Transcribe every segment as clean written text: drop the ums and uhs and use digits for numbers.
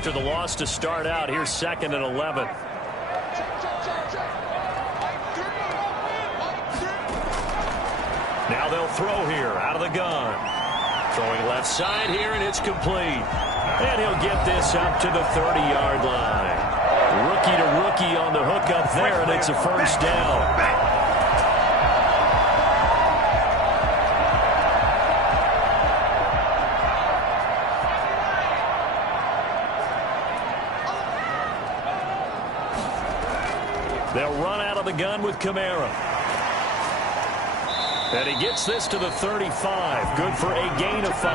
after the loss to start out. Here's 2nd and 11. Now they'll throw here out of the gun. Throwing left side here, and it's complete. And he'll get this up to the 30-yard line. Rookie to rookie on the hook up there, and it's a first down. They'll run out of the gun with Kamara. And he gets this to the 35. Good for a gain of 5.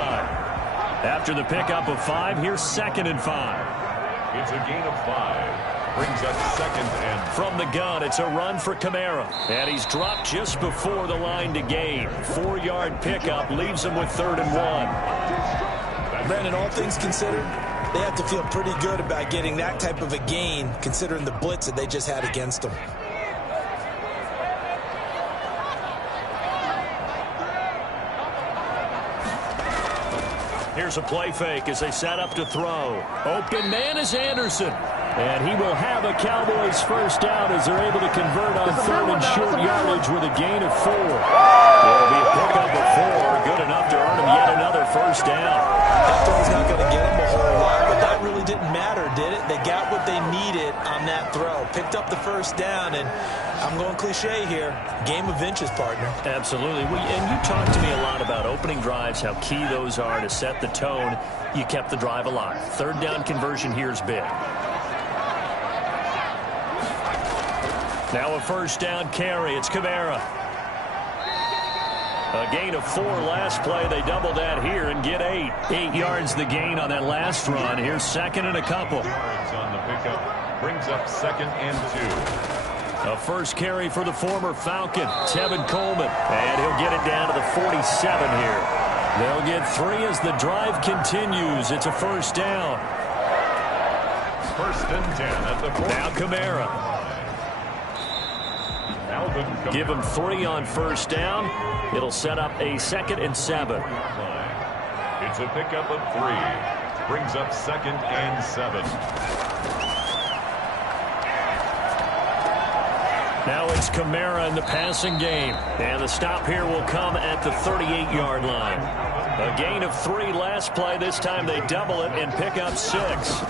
After the pickup of 5, here's 2nd and 5. It's a gain of 5. Brings up 2nd and... From the gun, it's a run for Kamara. And he's dropped just before the line to gain. 4-yard pickup leaves him with 3rd and 1. Brandon, all things considered, they have to feel pretty good about getting that type of a gain, considering the blitz that they just had against them. Here's a play fake as they set up to throw. Open man is Anderson. And he will have a Cowboys first down as they're able to convert on 3rd and short yardage with a gain of 4. It'll be a pickup of 4. Good enough to earn him yet another first down. That throw's not going to get him a whole lot, but that really didn't matter, did it? They got what they needed on that throw. Picked up the first down, and I'm going cliche here. Game of inches, partner. Absolutely. And you talked to me a lot about opening drives, how key those are to set the tone. You kept the drive alive. 3rd down conversion here is big. Now a first down carry. It's Kamara. A gain of 4 last play. They double that here and get 8. 8 yards the gain on that last run. Here's 2nd and a couple. Yards on the pickup. Brings up 2nd and 2. A first carry for the former Falcon, Tevin Coleman. And he'll get it down to the 47 here. They'll get 3 as the drive continues. It's a first down. 1st and 10 at the 40. Now Kamara. Give him 3 on first down. It'll set up a 2nd and 7. It's a pickup of 3. Brings up 2nd and 7. Now it's Kamara in the passing game. And the stop here will come at the 38-yard line. A gain of 3 last play. This time they double it and pick up 6.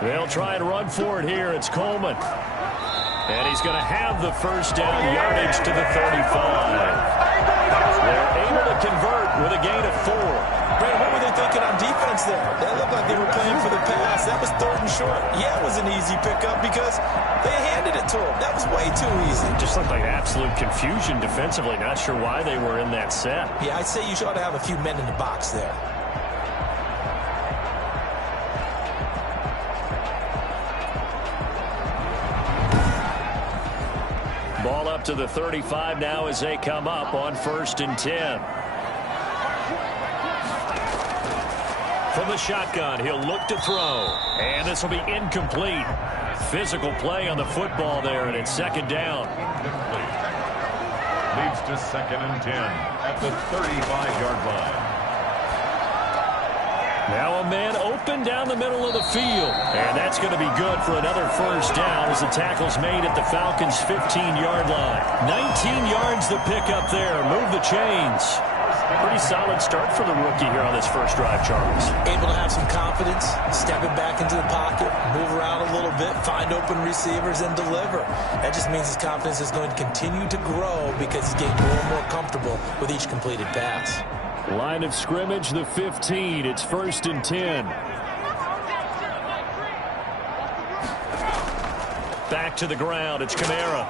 They'll try and run for it here. It's Coleman. And he's going to have the first down yardage to the 35. They're able to convert with a gain of 4. Brandon, what were they thinking on defense there? That looked like they were playing for the pass. That was 3rd and short. Yeah, it was an easy pickup because they handed it to him. That was way too easy. Just looked like absolute confusion defensively. Not sure why they were in that set. Yeah, I'd say you ought to have a few men in the box there. Ball up to the 35 now as they come up on 1st and 10. From the shotgun, he'll look to throw. And this will be incomplete. Physical play on the football there, and it's 2nd down. Leads to 2nd and 10 at the 35-yard line. Now a man open down the middle of the field. And that's going to be good for another first down as the tackle's made at the Falcons' 15-yard line. 19 yards the pickup there. Move the chains. Pretty solid start for the rookie here on this first drive, Charles. Able to have some confidence, stepping back into the pocket, move around a little bit, find open receivers, and deliver. That just means his confidence is going to continue to grow because he's getting more and more comfortable with each completed pass. Line of scrimmage, the 15. It's 1st and 10. Back to the ground. It's Kamara.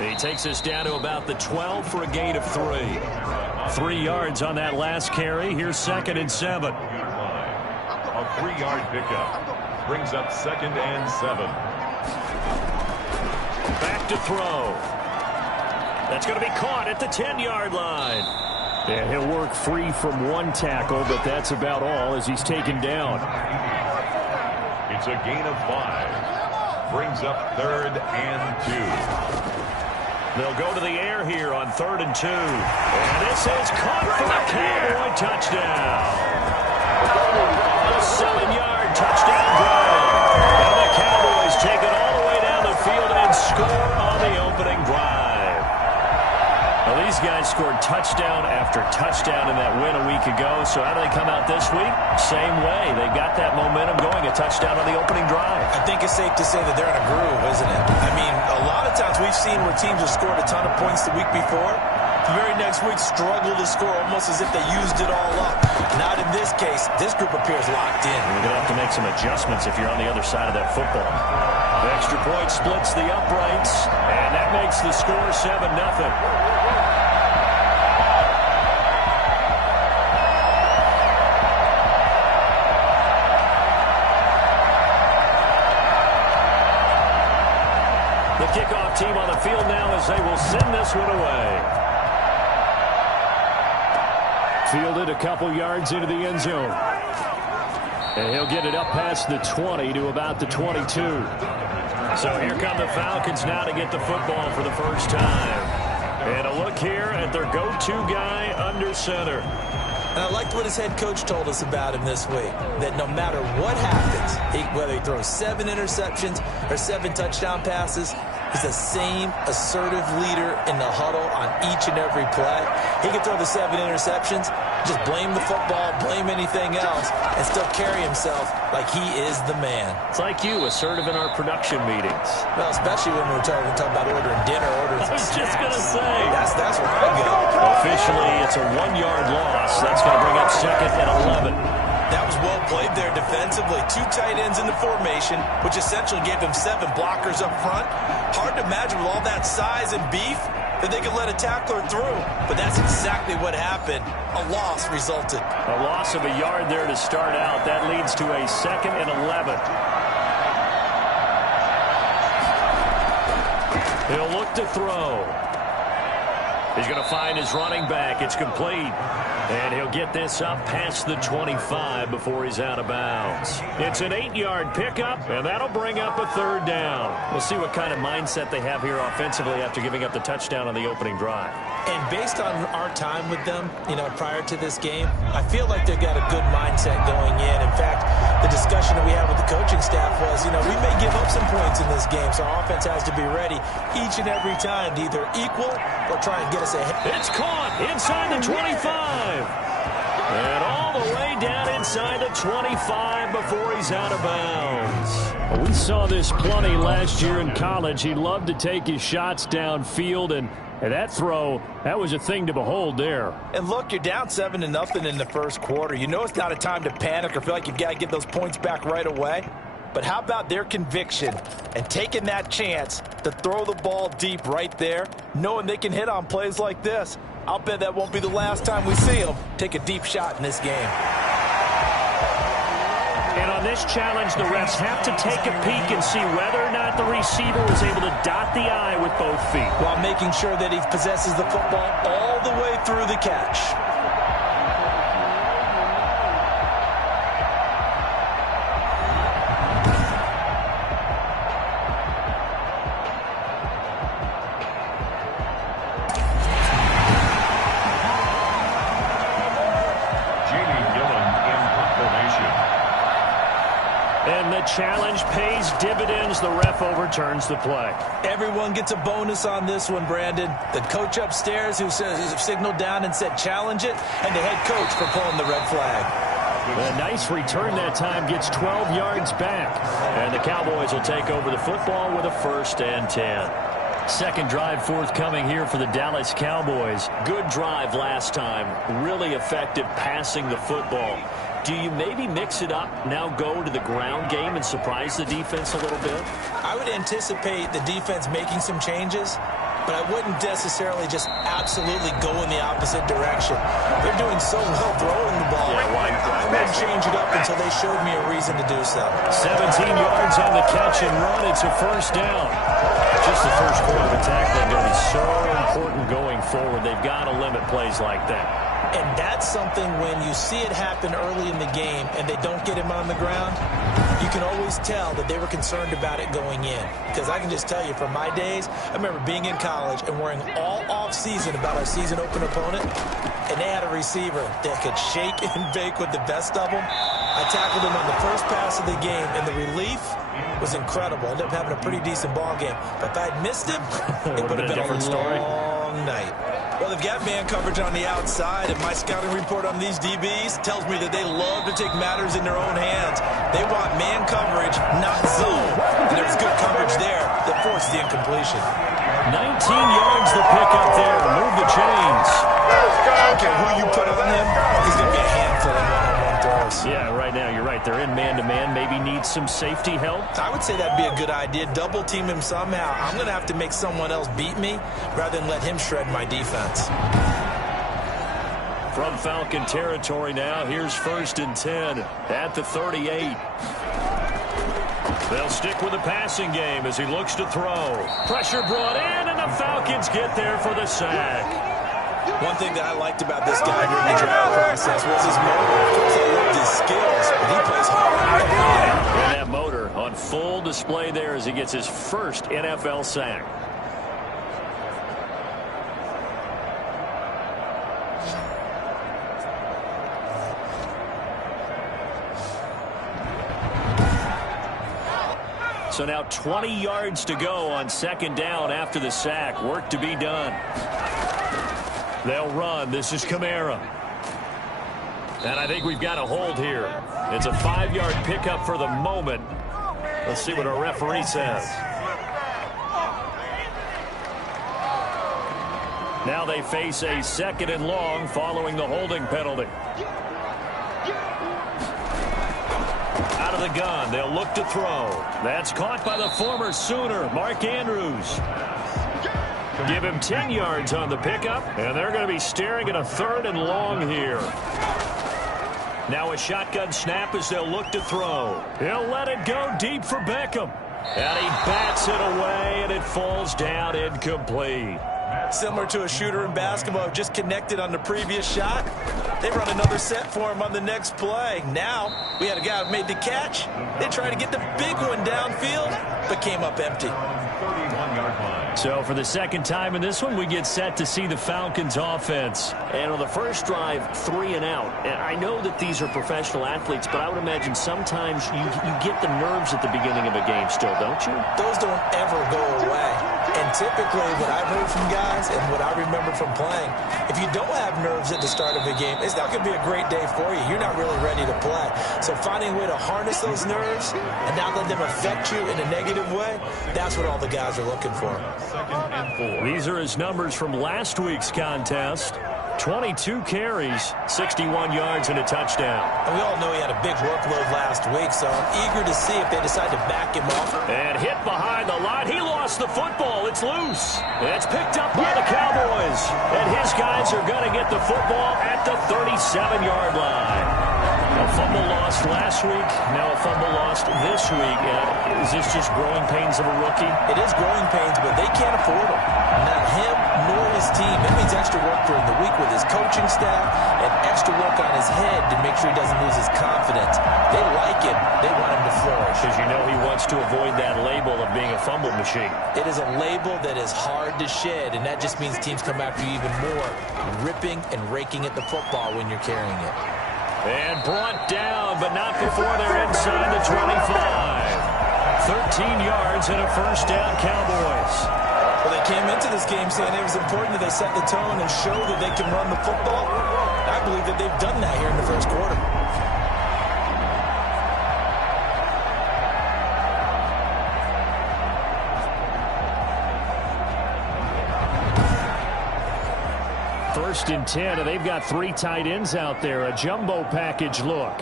He takes us down to about the 12 for a gain of 3. 3 yards on that last carry. Here's 2nd and 7. A 3-yard pickup. Brings up 2nd and 7. Back to throw. That's going to be caught at the 10-yard line. And he'll work free from 1 tackle, but that's about all as he's taken down. It's a gain of 5. Brings up 3rd and 2. They'll go to the air here on 3rd and 2. And this is caught for a Cowboy touchdown. A 7-yard touchdown drive. And the Cowboys take it all the way down the field and score on the opening drive. Well, these guys scored touchdown after touchdown in that win a week ago. So how do they come out this week? Same way. They got that momentum going, a touchdown on the opening drive. I think it's safe to say that they're in a groove, isn't it? I mean, a lot of times we've seen where teams have scored a ton of points the week before. The very next week struggle to score almost as if they used it all up. Not in this case. This group appears locked in. You're going to have to make some adjustments if you're on the other side of that football. The extra point splits the uprights, and that makes the score 7-0. The kickoff team on the field now as they will send this one away. Fielded a couple yards into the end zone. And he'll get it up past the 20 to about the 22. So here come the Falcons now to get the football for the first time. And a look here at their go-to guy under center. And I liked what his head coach told us about him this week, that no matter what happens, whether he throws 7 interceptions or 7 touchdown passes, he's the same assertive leader in the huddle on each and every play. He can throw the 7 interceptions, just blame the football, blame anything else, and still carry himself like he is the man. It's like you, assertive in our production meetings. Well, especially when we're talking about ordering dinner, ordering some I was snacks. just going to say. That's where I go. Officially, it's a 1-yard loss. That's going to bring up 2nd and 11. That was well played there defensively. 2 tight ends in the formation, which essentially gave them 7 blockers up front. Hard to imagine with all that size and beef that they could let a tackler through. But that's exactly what happened. A loss resulted. A loss of a yard there to start out. That leads to a 2nd and 11. He'll look to throw. He's going to find his running back. It's complete. And he'll get this up past the 25 before he's out of bounds. It's an 8-yard pickup, and that'll bring up a 3rd down. We'll see what kind of mindset they have here offensively after giving up the touchdown on the opening drive. And based on our time with them, prior to this game, I feel like they've got a good mindset going in. In fact, the discussion that we had with the coaching staff was, we may give up some points in this game, so our offense has to be ready each and every time to either equal or try and get us ahead. It's caught inside the 25. And all the way down inside the 25 before he's out of bounds. We saw this plenty last year in college. He loved to take his shots downfield, and that throw, that was a thing to behold there. And look, you're down 7-0 in the first quarter. You know it's not a time to panic or feel like you've got to get those points back right away. But how about their conviction and taking that chance to throw the ball deep right there, knowing they can hit on plays like this? I'll bet that won't be the last time we see them take a deep shot in this game. And on this challenge, the refs have to take a peek and see whether or not the receiver was able to dot the I with both feet, while making sure that he possesses the football all the way through the catch. Challenge pays dividends. The ref overturns the play. Everyone gets a bonus on this one, Brandon. The coach upstairs who signaled down and said challenge it, and the head coach for pulling the red flag. A nice return that time, gets 12 yards back. And the Cowboys will take over the football with a 1st and 10. Second drive forthcoming here for the Dallas Cowboys. Good drive last time. Really effective passing the football. Do you maybe mix it up, now go to the ground game and surprise the defense a little bit? I would anticipate the defense making some changes, but I wouldn't necessarily just absolutely go in the opposite direction. They're doing so well throwing the ball. I wouldn't change it up until they showed me a reason to do so. 17 yards on the catch and run. It's a 1st down. Just the first quarter of the tackling going to be so important going forward. They've got to limit plays like that. And that's something when you see it happen early in the game and they don't get him on the ground, you can always tell that they were concerned about it going in. Because I can just tell you from my days, I remember being in college and worrying all off-season about our season-open opponent, and they had a receiver that could shake and bake with the best of them. I tackled him on the first pass of the game, and the relief was incredible. Ended up having a pretty decent ball game. But if I had missed him, it would have been a long night. Well, they've got man coverage on the outside, and my scouting report on these DBs tells me that they love to take matters in their own hands. They want man coverage, not zone. And there was good coverage there that forced the incompletion. 19 yards the pick up there. Move the chains. I don't care who you put on him. He's going to be a handful of one-on-one throws. Yeah, right now you're right. They're in man-to-man. Maybe needs some safety help. I would say that'd be a good idea. Double team him somehow. I'm going to have to make someone else beat me rather than let him shred my defense. From Falcon territory now, here's 1st and 10 at the 38. They'll stick with the passing game as he looks to throw. Pressure brought in, and the Falcons get there for the sack. One thing that I liked about this guy during the draft process was his motor. Of course, I loved his skills, but he plays hard. And that motor on full display there as he gets his first NFL sack. So now 20 yards to go on 2nd down after the sack. Work to be done. They'll run. This is Kamara. And I think we've got a hold here. It's a 5-yard pickup for the moment. Let's see what our referee says. Now they face a 2nd and long following the holding penalty. Out of the gun, they'll look to throw. That's caught by the former Sooner, Mark Andrews. Give him 10 yards on the pickup, and they're going to be staring at a 3rd and long here. Now a shotgun snap as they'll look to throw. He'll let it go deep for Beckham. And he bats it away, and it falls down incomplete. Similar to a shooter in basketball, just connected on the previous shot. They run another set for him on the next play. Now, we had a guy who made the catch. They tried to get the big one downfield, but came up empty. 31-yard line. So for the 2nd time in this one, we get set to see the Falcons offense. And on the first drive, 3 and out. And I know that these are professional athletes, but I would imagine sometimes you get the nerves at the beginning of a game still, don't you? Those don't ever go away. And typically what I've heard from guys and what I remember from playing, if you don't have nerves at the start of a game, it's not going to be a great day for you. You're not really ready to play. So finding a way to harness those nerves and not let them affect you in a negative way, that's what all the guys are looking for. 2nd and 4. These are his numbers from last week's contest. 22 carries, 61 yards, and a touchdown. And we all know he had a big workload last week, so I'm eager to see if they decide to back him off. And hit behind the line. He lost the football. It's loose. It's picked up by the Cowboys. And his guys are going to get the football at the 37-yard line. A fumble lost last week, now a fumble lost this week. Is this just growing pains of a rookie? It is growing pains, but they can't afford them. Not him nor his team. That means extra work during the week with his coaching staff and extra work on his head to make sure he doesn't lose his confidence. They like him. They want him to flourish. Because you know he wants to avoid that label of being a fumble machine. It is a label that is hard to shed, and that just means teams come after you even more, ripping and raking at the football when you're carrying it. And brought down, but not before they're inside the 25. 13 yards and a 1st down, Cowboys. Well, they came into this game saying it was important that they set the tone and show that they can run the football. I believe that they've done that here in the 1st quarter. First and 10, and they've got 3 tight ends out there. A jumbo package look.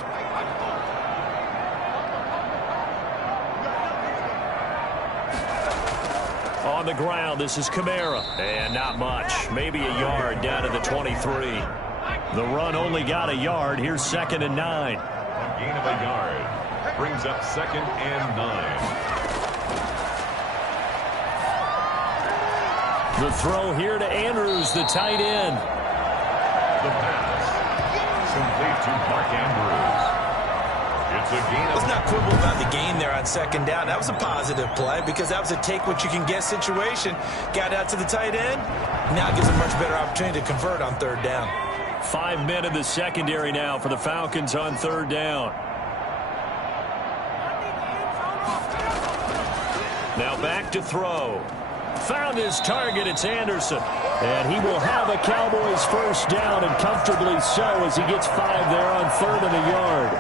On the ground, this is Kamara. And not much. Maybe a yard down to the 23. The run only got a yard. Here's 2nd and 9. A gain of a yard. Brings up 2nd and 9. The throw here to Andrews, the tight end. The pass. Complete to Mark Andrews. It's a gain of... Let's not quibble about the gain there on 2nd down. That was a positive play because that was a take-what-you-can-get situation. Got out to the tight end. Now it gives a much better opportunity to convert on 3rd down. 5 men in the secondary now for the Falcons on 3rd down. Now back to throw. Found his target. It's Anderson. And he will have a Cowboys first down, and comfortably so, as he gets 5 there on 3rd and a yard.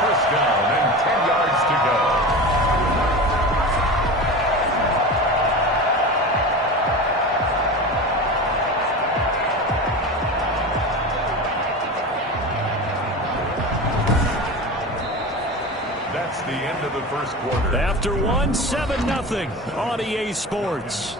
First down and 10 yards to go. That's the end of the first quarter. After one, 7-0 on EA Sports.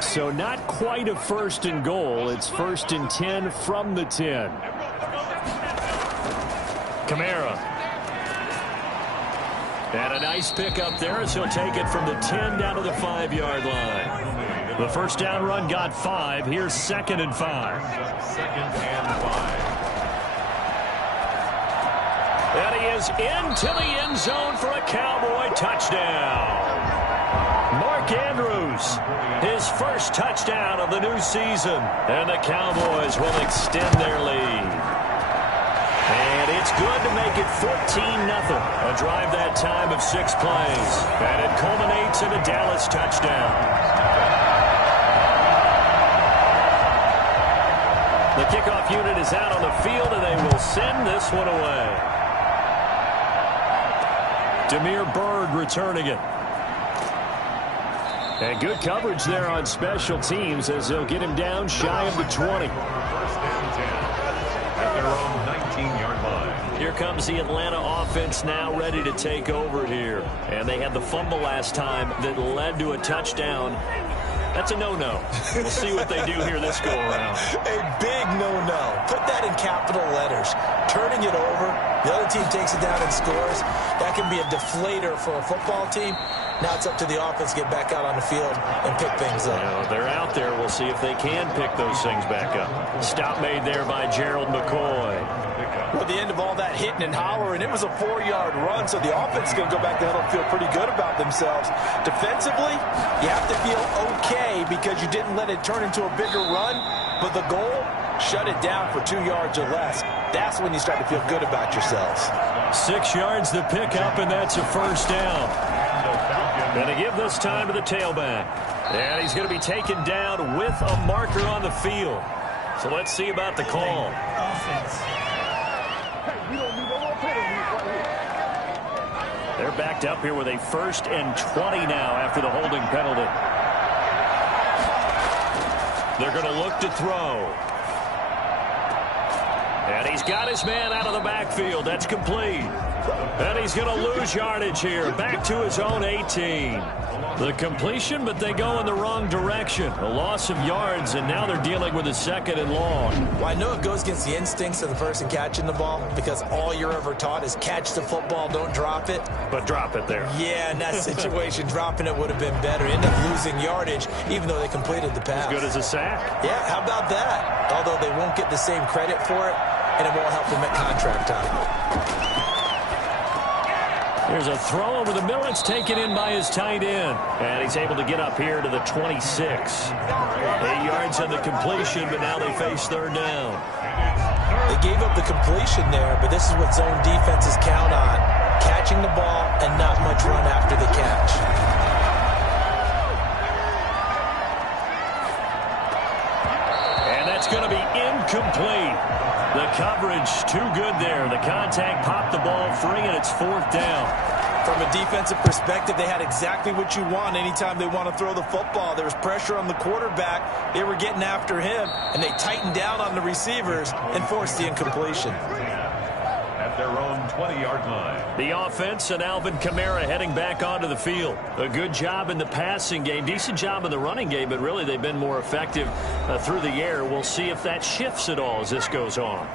So not quite a 1st and goal. It's 1st and 10 from the 10. Kamara. And a nice pickup there as he'll take it from the 10 down to the 5-yard line. The first down run got 5. Here's 2nd and 5. 2nd and 5. And he is into the end zone for a Cowboy touchdown. Mark Andrews, his first touchdown of the new season. And the Cowboys will extend their lead. And it's good to make it 14-0. A drive that time of 6 plays. And it culminates in a Dallas touchdown. The kickoff unit is out on the field, and they will send this one away. Damiere Byrd returning it. And good coverage there on special teams as they'll get him down shy of the 20. 1st and 10 at their own 19-yard line. Here comes the Atlanta offense now ready to take over here. And they had the fumble last time that led to a touchdown. That's a no-no. We'll see what they do here this go-around. A big no-no. Put that in capital letters. Turning it over, the other team takes it down and scores. That can be a deflator for a football team. Now it's up to the offense to get back out on the field and pick things up. Well, they're out there. We'll see if they can pick those things back up. Stop made there by Gerald McCoy. Well, the end of all that hitting and hollering, it was a 4-yard run, so the offense is going to go back there and feel pretty good about themselves. Defensively, you have to feel okay because you didn't let it turn into a bigger run, but the goal, shut it down for 2 yards or less. That's when you start to feel good about yourselves. 6 yards the pickup, and that's a first down. Going to give this time to the tailback. And he's going to be taken down with a marker on the field. So let's see about the call. They're backed up here with a 1st and 20 now after the holding penalty. They're going to look to throw. And he's got his man out of the backfield. That's complete. And he's going to lose yardage here. Back to his own 18. The completion, but they go in the wrong direction. A loss of yards, and now they're dealing with a 2nd and long. Well, I know it goes against the instincts of the person catching the ball because all you're ever taught is catch the football, don't drop it. But drop it there. Yeah, in that situation, dropping it would have been better. End up losing yardage, even though they completed the pass. As good as a sack. Yeah, how about that? Although they won't get the same credit for it, and it won't help them at contract time. There's a throw over the middle. It's taken in by his tight end. And he's able to get up here to the 26. 8 yards on the completion, but now they face 3rd down. They gave up the completion there, but this is what zone defenses count on. Catching the ball and not much run after the catch. And that's going to be incomplete. The coverage too good there. The contact popped the ball free, and it's 4th down. From a defensive perspective, they had exactly what you want anytime they want to throw the football. There was pressure on the quarterback. They were getting after him, and they tightened down on the receivers and forced the incompletion. At their own 20-yard line. The offense and Alvin Kamara heading back onto the field. A good job in the passing game. Decent job in the running game, but really they've been more effective through the air. We'll see if that shifts at all as this goes on.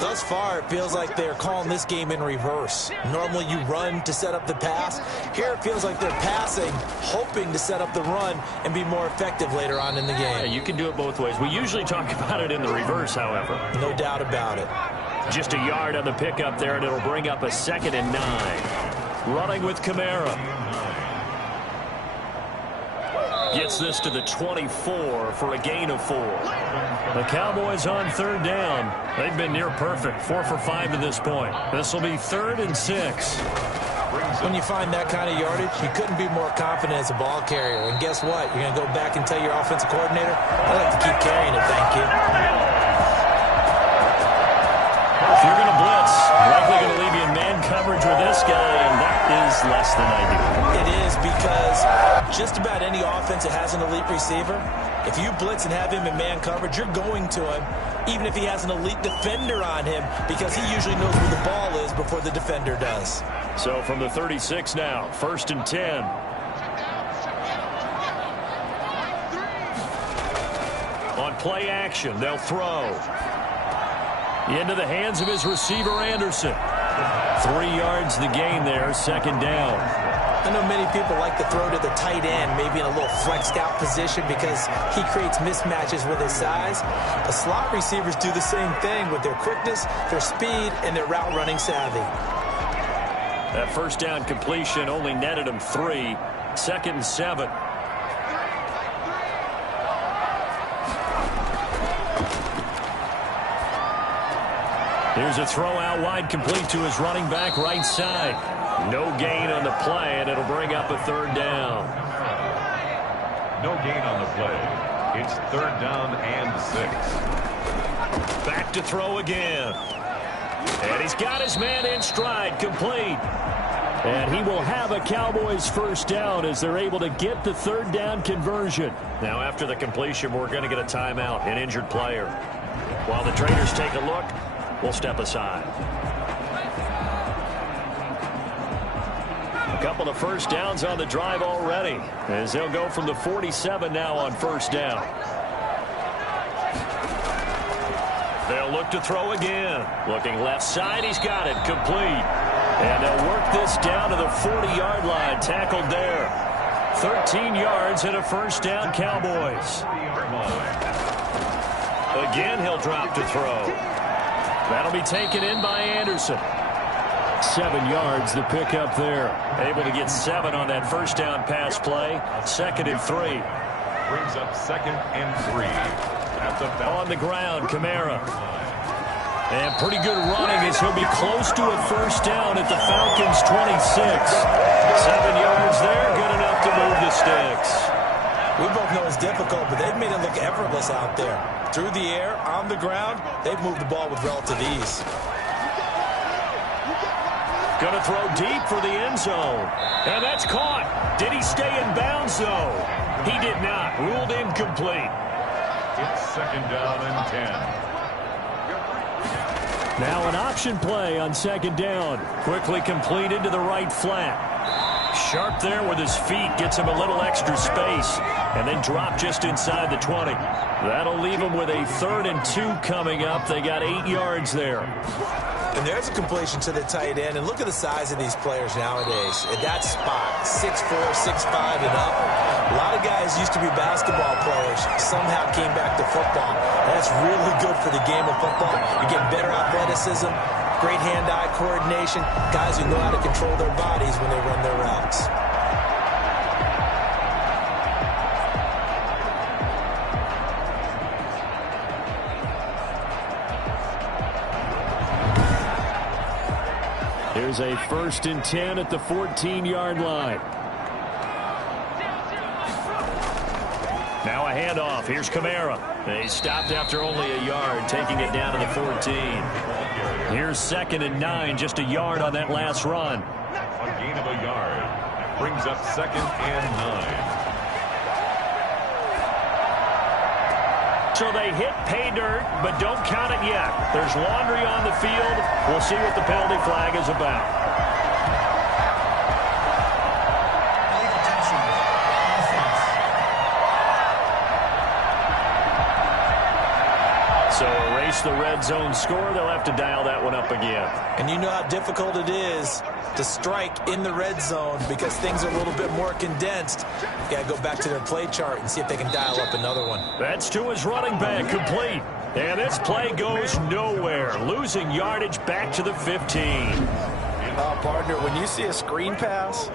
Thus far, it feels like they're calling this game in reverse. Normally you run to set up the pass. Here it feels like they're passing, hoping to set up the run and be more effective later on in the game. Yeah, you can do it both ways. We usually talk about it in the reverse, however. No doubt about it. Just a yard on the pickup there, and it'll bring up a 2nd and 9. Running with Kamara. Gets this to the 24 for a gain of 4. The Cowboys on third down. They've been near perfect, 4 for 5 to this point. This will be 3rd and 6. When you find that kind of yardage, you couldn't be more confident as a ball carrier. And guess what? You're going to go back and tell your offensive coordinator, I'd like to keep carrying it, thank you. If you're going to blitz, likely going to leave you in man coverage with this guy, and that is less than ideal. It is, because just about any offense that has an elite receiver, if you blitz and have him in man coverage, you're going to him, even if he has an elite defender on him, because he usually knows where the ball is before the defender does. So from the 36 now, 1st and 10. On play action, they'll throw. Into the hands of his receiver, Anderson. 3 yards the gain there, 2nd down. I know many people like to throw to the tight end, maybe in a little flexed out position because he creates mismatches with his size. The slot receivers do the same thing with their quickness, their speed, and their route running savvy. That 1st down completion only netted him 3. 2nd and 7. Here's a throw out wide, complete to his running back right side. No gain on the play, and it'll bring up a 3rd down. No gain on the play. It's 3rd down and 6. Back to throw again. And he's got his man in stride, complete. And he will have a Cowboys 1st down as they're able to get the 3rd down conversion. Now after the completion, we're going to get a timeout, an injured player. While the traders take a look, we'll step aside. A couple of 1st downs on the drive already, as they'll go from the 47 now on 1st down. They'll look to throw again. Looking left side, he's got it, complete. And they'll work this down to the 40-yard line, tackled there. 13 yards and a 1st down, Cowboys. Again, he'll drop to throw. That'll be taken in by Anderson. 7 yards, the pickup there. Able to get 7 on that 1st down pass play. 2nd and 3. Brings up 2nd and 3. On the ground, Kamara. And pretty good running as he'll be close to a 1st down at the Falcons' 26. 7 yards there, good enough to move the sticks. We both know it's difficult, but they've made it look effortless out there. Through the air, on the ground, they've moved the ball with relative ease. Going to throw deep for the end zone. And that's caught. Did he stay in bounds, though? He did not. Ruled incomplete. It's 2nd down and 10. Now an option play on 2nd down. Quickly completed to the right flat. Sharp there with his feet. Gets him a little extra space. And then drop just inside the 20. That'll leave him with a 3rd and 2 coming up. They got 8 yards there. And there's a completion to the tight end. And look at the size of these players nowadays. At that spot, 6'4", 6'5", and up. A lot of guys used to be basketball players. Somehow came back to football. And that's really good for the game of football. You get better athleticism, great hand-eye coordination, guys who know how to control their bodies when they run their routes. Here's a 1st and 10 at the 14-yard line. Now a handoff. Here's Kamara. He stopped after only a yard, taking it down to the 14. Here's 2nd and 9, just a yard on that last run. A gain of a yard. Brings up 2nd and 9. So they hit pay dirt, but don't count it yet. There's laundry on the field. We'll see what the penalty flag is about. So erase the red zone score. They'll have to dial that one up again. And you know how difficult it is to strike in the red zone because things are a little bit more condensed. You got to go back to their play chart and see if they can dial up another one. That's to his running back, complete. And this play goes nowhere. Losing yardage back to the 15. Partner, when you see a screen pass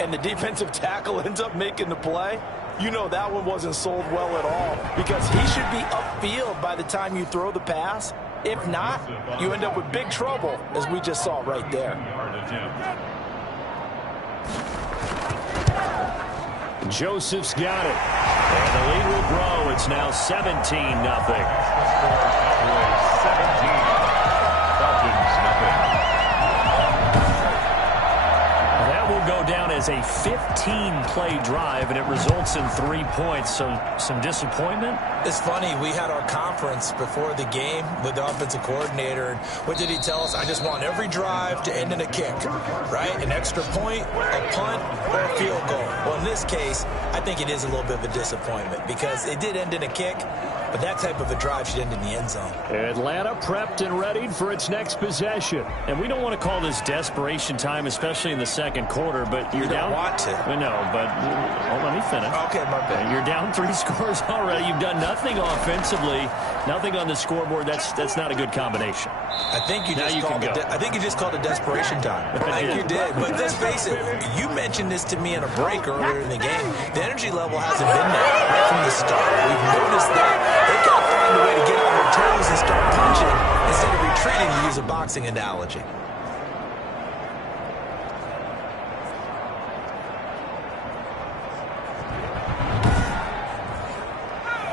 and the defensive tackle ends up making the play, you know that one wasn't sold well at all, because he should be upfield by the time you throw the pass. If not, you end up with big trouble, as we just saw right there. Joseph's got it. And the lead will grow. It's now 17-0. 17. Falcons, nothing. That will go down as a 15-play drive, and it results in 3 points. So some disappointment? It's funny, we had our conference before the game with the offensive coordinator, and what did he tell us? I just want every drive to end in a kick, right? An extra point, a punt, or a field goal. Well, in this case, I think it is a little bit of a disappointment because it did end in a kick, but that type of a drive should end in the end zone. Atlanta prepped and readied for its next possession. And we don't want to call this desperation time, especially in the second quarter, but you're down. You don't want to. No, but let me finish. Okay, my bad. You're down 3 scores already. You've done nothing offensively, nothing on the scoreboard. That's not a good combination. I think you just called it desperation time. I think you did. But let's face it, you mentioned this to me in a break earlier in the game. The energy level hasn't been there right from the start. We've noticed that. They've got to find a way to get on their toes and start punching instead of retreating, to use a boxing analogy.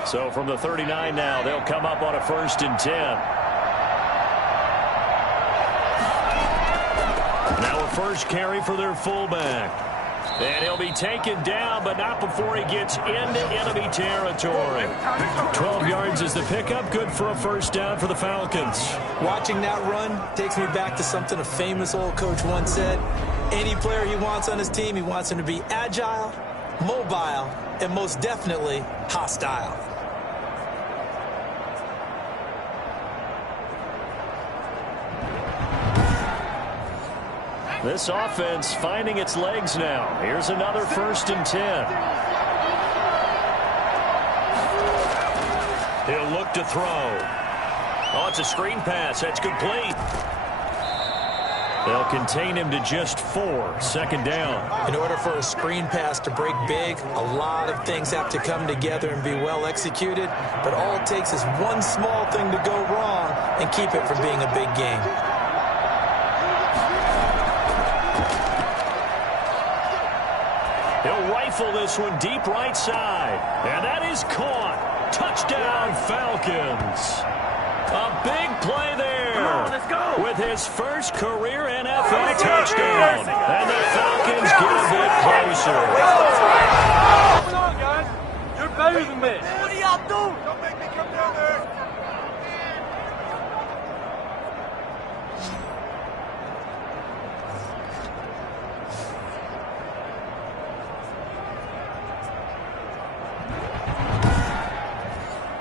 So from the 39 now, they'll come up on a 1st and 10. Now a first carry for their fullback. And he'll be taken down, but not before he gets into enemy territory. 12 yards is the pickup. Good for a 1st down for the Falcons. Watching that run takes me back to something a famous old coach once said. Any player he wants on his team, he wants him to be agile, mobile, and most definitely hostile. This offense finding its legs now. Here's another 1st and 10. He'll look to throw. Oh, it's a screen pass. That's complete. They'll contain him to just 4. 2nd down. In order for a screen pass to break big, a lot of things have to come together and be well executed. But all it takes is one small thing to go wrong and keep it from being a big game. He'll rifle this one deep right side. And that is caught. Touchdown, Falcons. A big play there. Come on, let's go. With his first career NFL touchdown. And the Falcons get a bit closer. Come on, guys. You're better than me. What do y'all do? Don't make me come down there.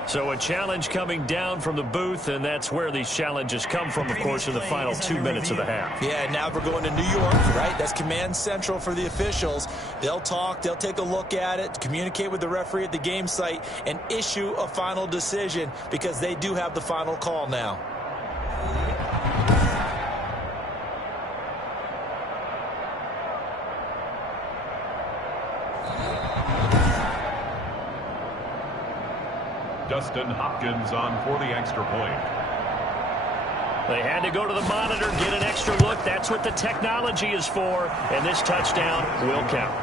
So a challenge coming down from the booth, and that's where these challenges come from, of course, in the final 2 minutes of the half. Yeah, now we're going to New York, right? That's command central for the officials. They'll talk, they'll take a look at it, communicate with the referee at the game site, and issue a final decision because they do have the final call now. Dustin Hopkins on for the extra point. They had to go to the monitor, get an extra look. That's what the technology is for. And this touchdown will count.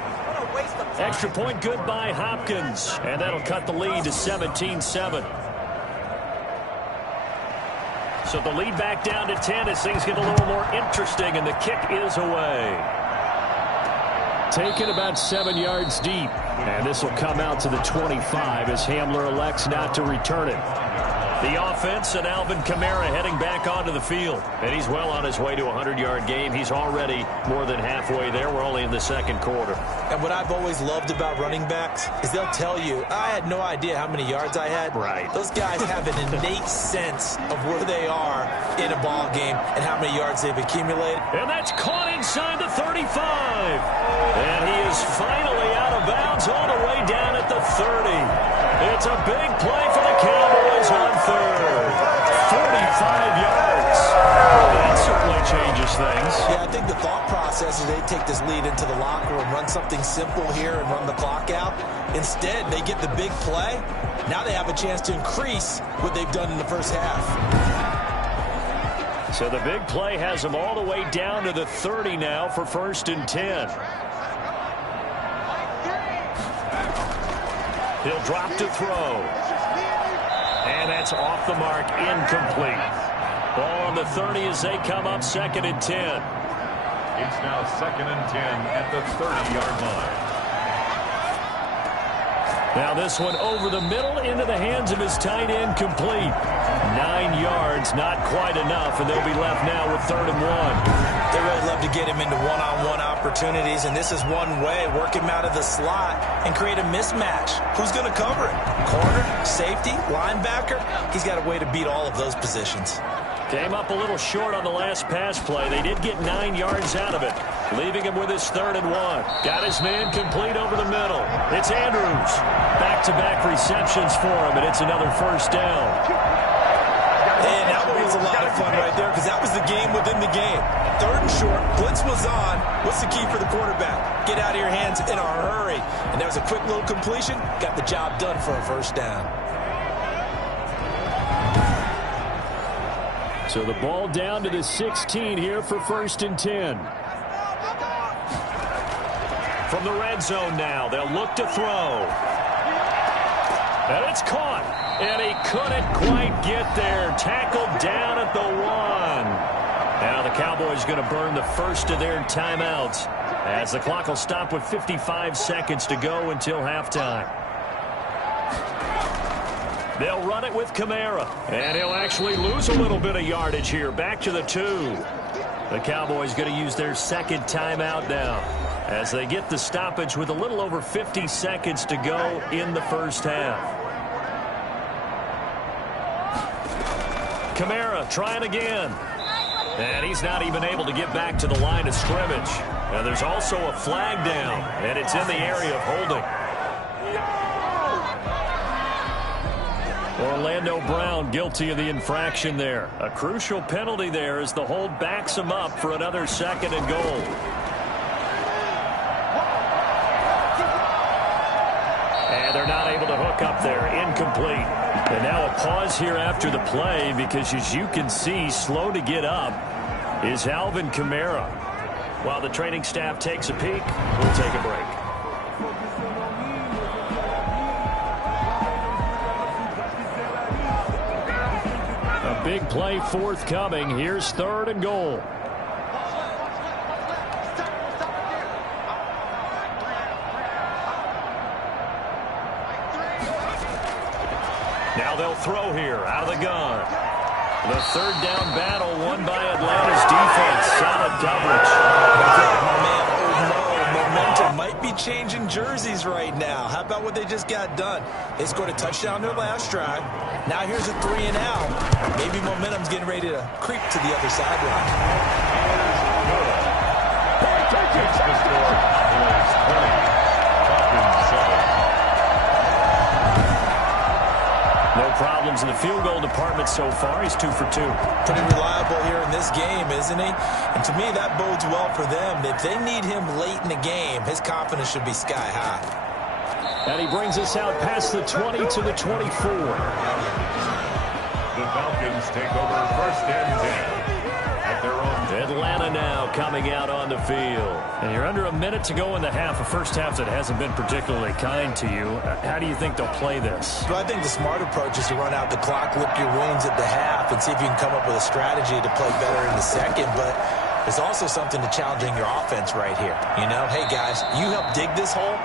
Extra point good by Hopkins. And that'll cut the lead to 17-7. So the lead back down to 10 as things get a little more interesting. And the kick is away. Taken about 7 yards deep. And this will come out to the 25 as Hamler elects not to return it. The offense and Alvin Kamara heading back onto the field. And he's well on his way to a 100-yard game. He's already more than halfway there. We're only in the second quarter. And what I've always loved about running backs is they'll tell you, I had no idea how many yards I had. Right. Those guys have an innate sense of where they are in a ball game and how many yards they've accumulated. And that's caught inside the 35. And he is finally out of bounds all the way down at the 30. It's a big play for the Cowboys on third. 45 yards. That certainly changes things. Yeah, I think the thought process is they take this lead into the locker tackle and run something simple here and run the clock out. Instead, they get the big play. Now they have a chance to increase what they've done in the first half. So the big play has them all the way down to the 30 now for 1st and 10. He'll drop to throw. And that's off the mark, incomplete. Ball on the 30 as they come up 2nd and 10. It's now 2nd and 10 at the 30-yard line. Now this one over the middle into the hands of his tight end, complete. 9 yards, not quite enough, and they'll be left now with 3rd and 1. They really love to get him into one-on-one opportunities, and this is one way. Work him out of the slot and create a mismatch. Who's going to cover it? Corner, safety, linebacker? He's got a way to beat all of those positions. Came up a little short on the last pass play. They did get 9 yards out of it, leaving him with his 3rd and 1. Got his man complete over the middle. It's Andrews. Back-to-back receptions for him, and it's another 1st down. And that one was a lot of fun right there because that was the game within the game. 3rd and short, blitz was on. What's the key for the quarterback? Get out of your hands in a hurry. And there was a quick little completion. Got the job done for a 1st down. So the ball down to the 16 here for 1st and 10. From the red zone now, they'll look to throw. And it's caught. And he couldn't quite get there. Tackled down at the 1. Now the Cowboys going to burn the first of their timeouts as the clock will stop with 55 seconds to go until halftime. They'll run it with Kamara. And he'll actually lose a little bit of yardage here. Back to the 2. The Cowboys going to use their 2nd timeout now as they get the stoppage with a little over 50 seconds to go in the first half. Kamara trying again. And he's not even able to get back to the line of scrimmage. And there's also a flag down, and it's in the area of holding. Orlando Brown guilty of the infraction there. A crucial penalty there as the hold backs him up for another 2nd and goal. And they're not able to hook up there. Incomplete. And now a pause here after the play because, as you can see, slow to get up is Alvin Kamara. While the training staff takes a peek, we'll take a break. A big play forthcoming. Here's 3rd and goal. Now they'll throw here out of the gun. The 3rd down battle won by Atlanta's defense. Solid coverage. Momentum might be changing jerseys right now. How about what they just got done? They scored a touchdown their last drive. Now here's a 3 and out. Maybe momentum's getting ready to creep to the other sideline. No problems in the field goal department so far. He's 2 for 2. Pretty reliable here in this game, isn't he? And to me, that bodes well for them. If they need him late in the game, his confidence should be sky high. And he brings us out past the 20 to the 24. The Falcons take over 1st and 10 at their own. Atlanta now coming out on the field. And you're under a minute to go in the half. A first half that hasn't been particularly kind to you. How do you think they'll play this? Well, I think the smart approach is to run out the clock, lick your wounds at the half, and see if you can come up with a strategy to play better in the second. But there's also something to challenging your offense right here. You know, hey, guys, you help dig this hole.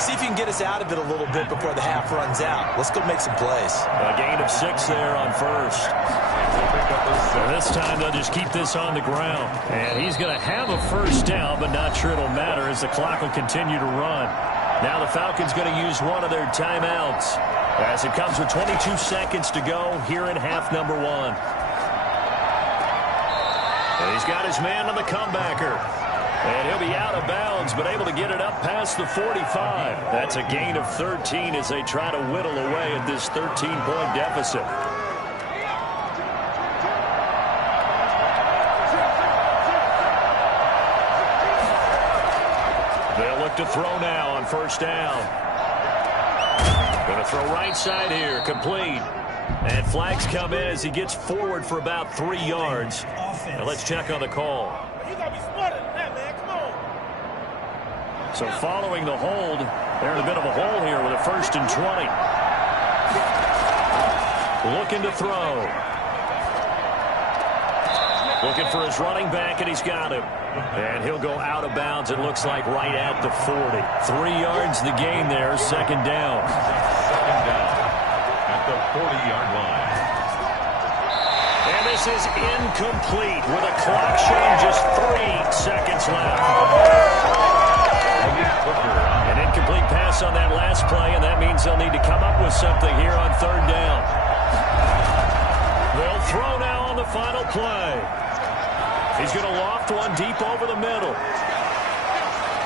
See if you can get us out of it a little bit before the half runs out. Let's go make some plays. A gain of 6 there on 1st. So this time they'll just keep this on the ground. And he's going to have a 1st down, but not sure it'll matter as the clock will continue to run. Now the Falcons going to use one of their timeouts as it comes with 22 seconds to go here in half number 1. And he's got his man on the comebacker. And he'll be out of bounds, but able to get it up past the 45. That's a gain of 13 as they try to whittle away at this 13-point deficit. They'll look to throw now on first down. Going to throw right side here, complete. And flags come in as he gets forward for about 3 yards. Now let's check on the call. You got to be smarter than that, man. Come on. So following the hold, they're in a bit of a hole here with a 1st and 20. Looking to throw. Looking for his running back, and he's got him. And he'll go out of bounds, it looks like, right at the 40. 3 yards the gain there, 2nd down. Second down at the 40-yard line. And this is incomplete with a clock showing just 3 seconds left. An incomplete pass on that last play, and that means they'll need to come up with something here on 3rd down. They'll throw now on the final play. He's going to loft one deep over the middle.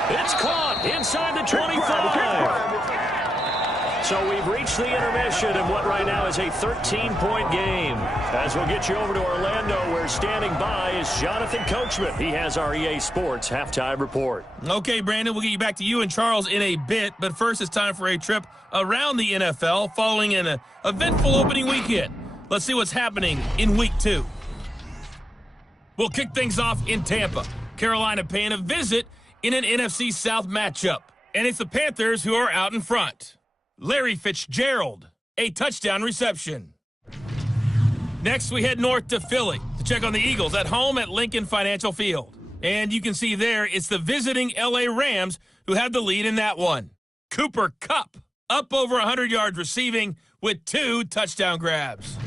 It's caught inside the 25. So we've reached the intermission in what right now is a 13-point game. As we'll get you over to Orlando, where standing by is Jonathan Coachman. He has our EA Sports halftime report. Okay, Brandon, we'll get you back to you and Charles in a bit. But first, it's time for a trip around the NFL following an eventful opening weekend. Let's see what's happening in Week 2. We'll kick things off in Tampa. Carolina paying a visit in an NFC South matchup. And it's the Panthers who are out in front. Larry Fitzgerald, a touchdown reception. Next, we head north to Philly to check on the Eagles at home at Lincoln Financial Field. And you can see there, it's the visiting L.A. Rams who have the lead in that one. Cooper Kupp up over 100 yards receiving with 2 touchdown grabs.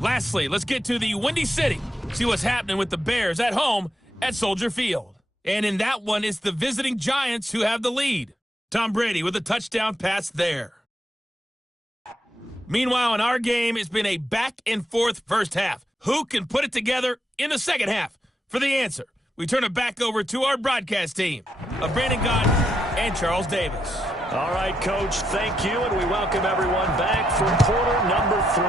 Lastly, let's get to the Windy City. See what's happening with the Bears at home at Soldier Field. And in that one, it's the visiting Giants who have the lead. Tom Brady with a touchdown pass there. Meanwhile, in our game, it's been a back-and-forth first half. Who can put it together in the second half? For the answer, we turn it back over to our broadcast team of Brandon Gaudin and Charles Davis. All right, Coach, thank you, and we welcome everyone back for quarter number 3.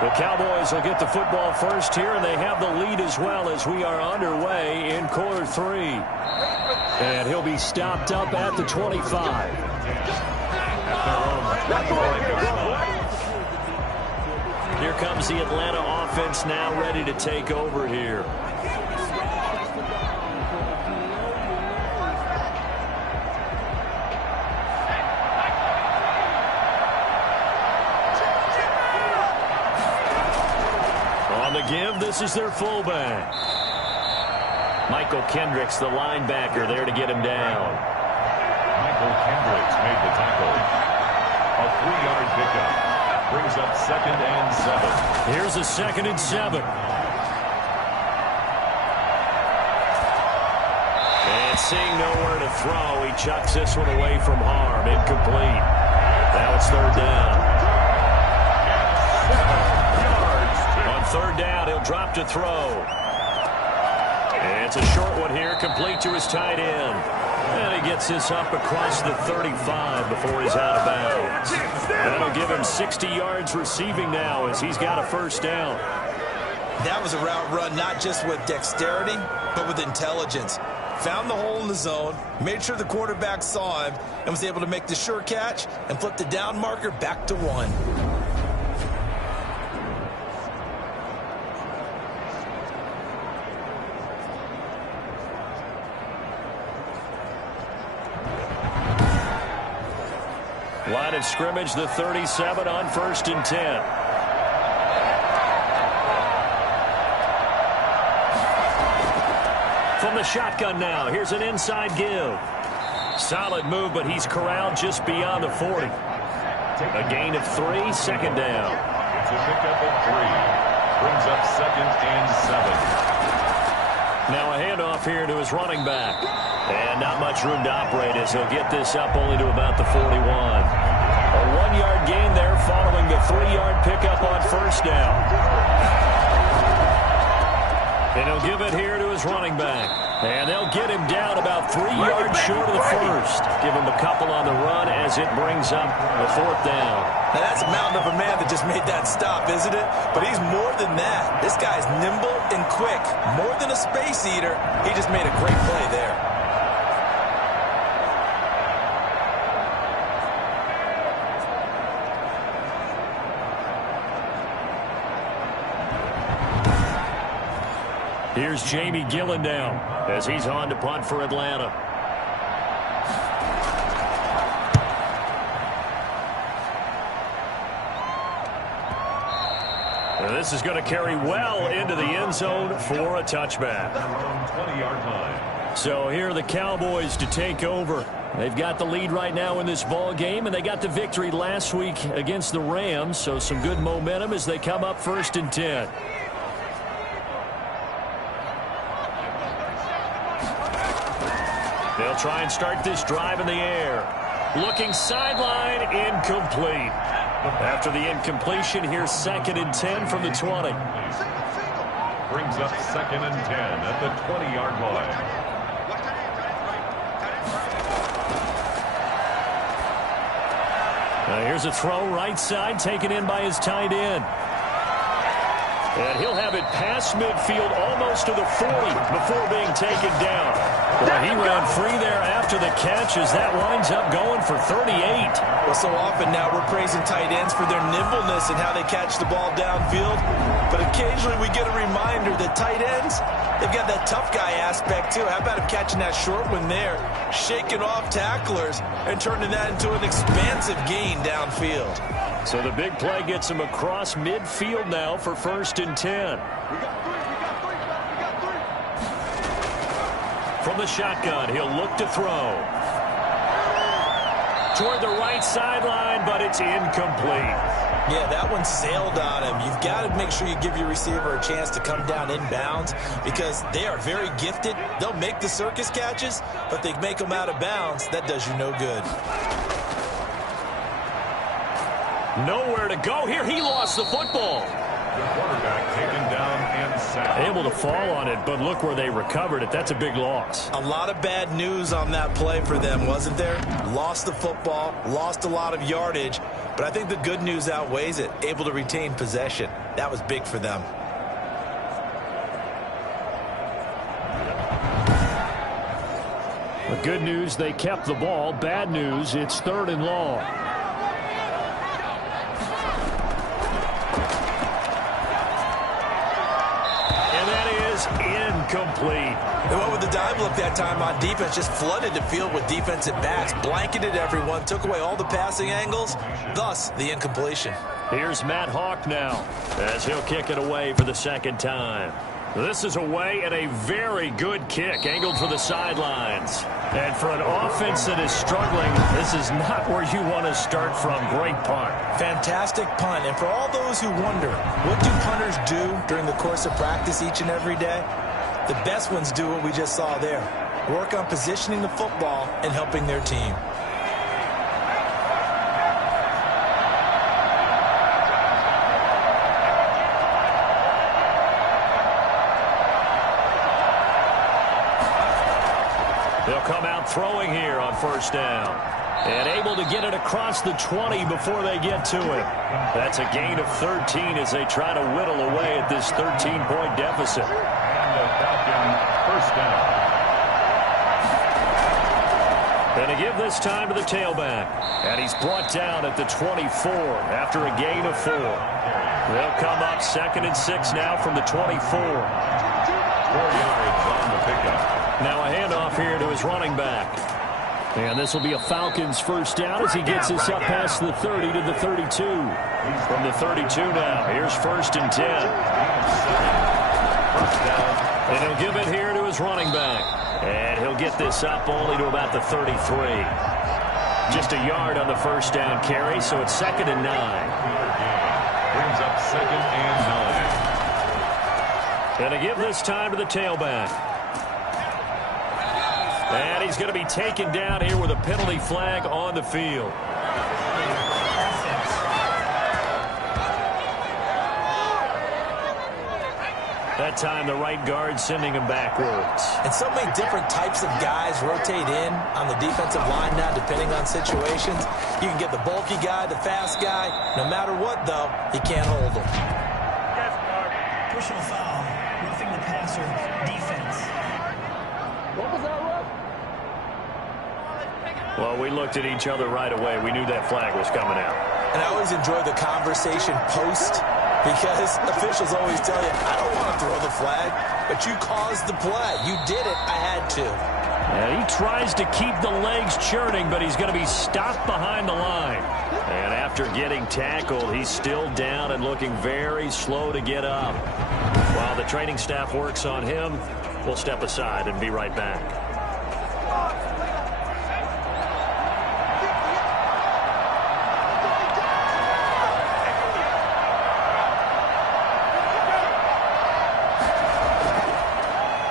The Cowboys will get the football first here, and they have the lead as well as we are underway in quarter 3. And he'll be stopped up at the 25. Here comes the Atlanta offense now ready to take over here. On the give, this is their fullback. Michael Kendricks, the linebacker, there to get him down. Michael Kendricks made the tackle. A 3-yard pickup. Brings up 2nd and 7. Here's a 2nd and 7. And seeing nowhere to throw, he chucks this one away from harm. Incomplete. Now it's 3rd down. On 3rd down, he'll drop to throw. And it's a short one here, complete to his tight end. And he gets this up across the 35 before he's out of bounds. That'll give him 60 yards receiving now as he's got a 1st down. That was a route run not just with dexterity, but with intelligence. Found the hole in the zone, made sure the quarterback saw him, and was able to make the sure catch and flip the down marker back to 1. Line of scrimmage, the 37 on 1st and 10. From the shotgun now, here's an inside give. Solid move, but he's corralled just beyond the 40. A gain of 3, 2nd down. It's a pickup of 3. Brings up 2nd and 7. Now a handoff here to his running back. And not much room to operate as he'll get this up only to about the 41. A 1-yard gain there following the 3-yard pickup on 1st down. And he'll give it here to his running back. And they'll get him down about 3 yards short of the 1st. Give him a couple on the run as it brings up the 4th down. Now that's a mountain of a man that just made that stop, isn't it? But he's more than that. This guy's nimble and quick. More than a space eater, he just made a great play there. Here's Jamie Gillen now as he's on to punt for Atlanta. And this is going to carry well into the end zone for a touchback. 20-yard line. So here are the Cowboys to take over. They've got the lead right now in this ball game, and they got the victory last week against the Rams, so some good momentum as they come up 1st and 10. They'll try and start this drive in the air. Looking sideline, incomplete. After the incompletion, here's 2nd and 10 from the 20. Brings up 2nd and 10 at the 20-yard line. Here's a throw right side taken in by his tight end. And he'll have it past midfield almost to the 40 before being taken down. Well, he ran free there after the catch as that winds up going for 38. Well, so often now we're praising tight ends for their nimbleness and how they catch the ball downfield. But occasionally we get a reminder that tight ends, they've got that tough guy aspect too. How about him catching that short one there, shaking off tacklers, and turning that into an expansive gain downfield. So the big play gets him across midfield now for 1st and 10. From the shotgun, he'll look to throw. Toward the right sideline, but it's incomplete. Yeah, that one sailed on him. You've got to make sure you give your receiver a chance to come down inbounds because they are very gifted. They'll make the circus catches, but they make them out of bounds. That does you no good. Nowhere to go here. He lost the football. The quarterback taken down and sacked. Able to fall on it, but look where they recovered it. That's a big loss. A lot of bad news on that play for them, wasn't there? Lost the football, lost a lot of yardage, but I think the good news outweighs it. Able to retain possession. That was big for them. The good news, they kept the ball. Bad news, it's 3rd and long. Incomplete. They went with the dime look that time on defense, just flooded the field with defensive backs, blanketed everyone, took away all the passing angles, thus the incompletion. Here's Matt Hawk now as he'll kick it away for the 2nd time. This is away and a very good kick, angled for the sidelines. And for an offense that is struggling, this is not where you want to start from. Great punt. Fantastic punt. And for all those who wonder, what do punters do during the course of practice each and every day? The best ones do what we just saw there. Work on positioning the football and helping their team. They'll come out throwing here on 1st down. And able to get it across the 20 before they get to it. That's a gain of 13 as they try to whittle away at this 13-point deficit. And the Falcon 1st down. And to give this time to the tailback. And he's brought down at the 24 after a gain of 4. They'll come up 2nd and 6 now from the 24. 4 yards on the pickup. Now a handoff here to his running back. And this will be a Falcons 1st down as he gets this up past the 30 to the 32. From the 32 now, here's 1st and 10. And he'll give it here to his running back. And he'll get this up only to about the 33. Just a yard on the 1st down carry, so it's 2nd and 9. Brings up 2nd and 9. And to give this time to the tailback. And he's going to be taken down here with a penalty flag on the field. That time the right guard sending him backwards. And so many different types of guys rotate in on the defensive line now depending on situations. You can get the bulky guy, the fast guy. No matter what, though, you can't hold them. Personal foul, roughing the passer, defense. What was that, Rob? Well, we looked at each other right away. We knew that flag was coming out. And I always enjoy the conversation post because officials always tell you, I don't want to throw the flag. but you caused the play. You did it. I had to. And he tries to keep the legs churning, but he's going to be stopped behind the line. And after getting tackled, he's still down and looking very slow to get up. While the training staff works on him, we'll step aside and be right back.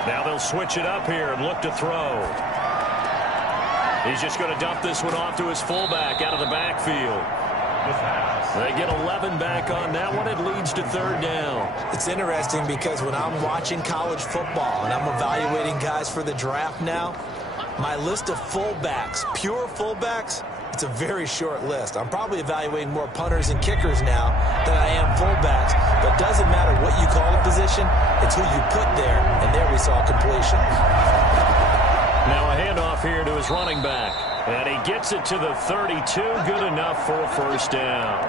Now they'll switch it up here and look to throw. He's just going to dump this one off to his fullback out of the backfield. They get 11 back on that one. It leads to third down. It's interesting because when I'm watching college football and I'm evaluating guys for the draft now, my list of fullbacks, pure fullbacks, it's a very short list. I'm probably evaluating more punters and kickers now than I am fullbacks. But it doesn't matter what you call a position, it's who you put there. And there we saw completion. Now a handoff here to his running back. And he gets it to the 32. Good enough for a first down.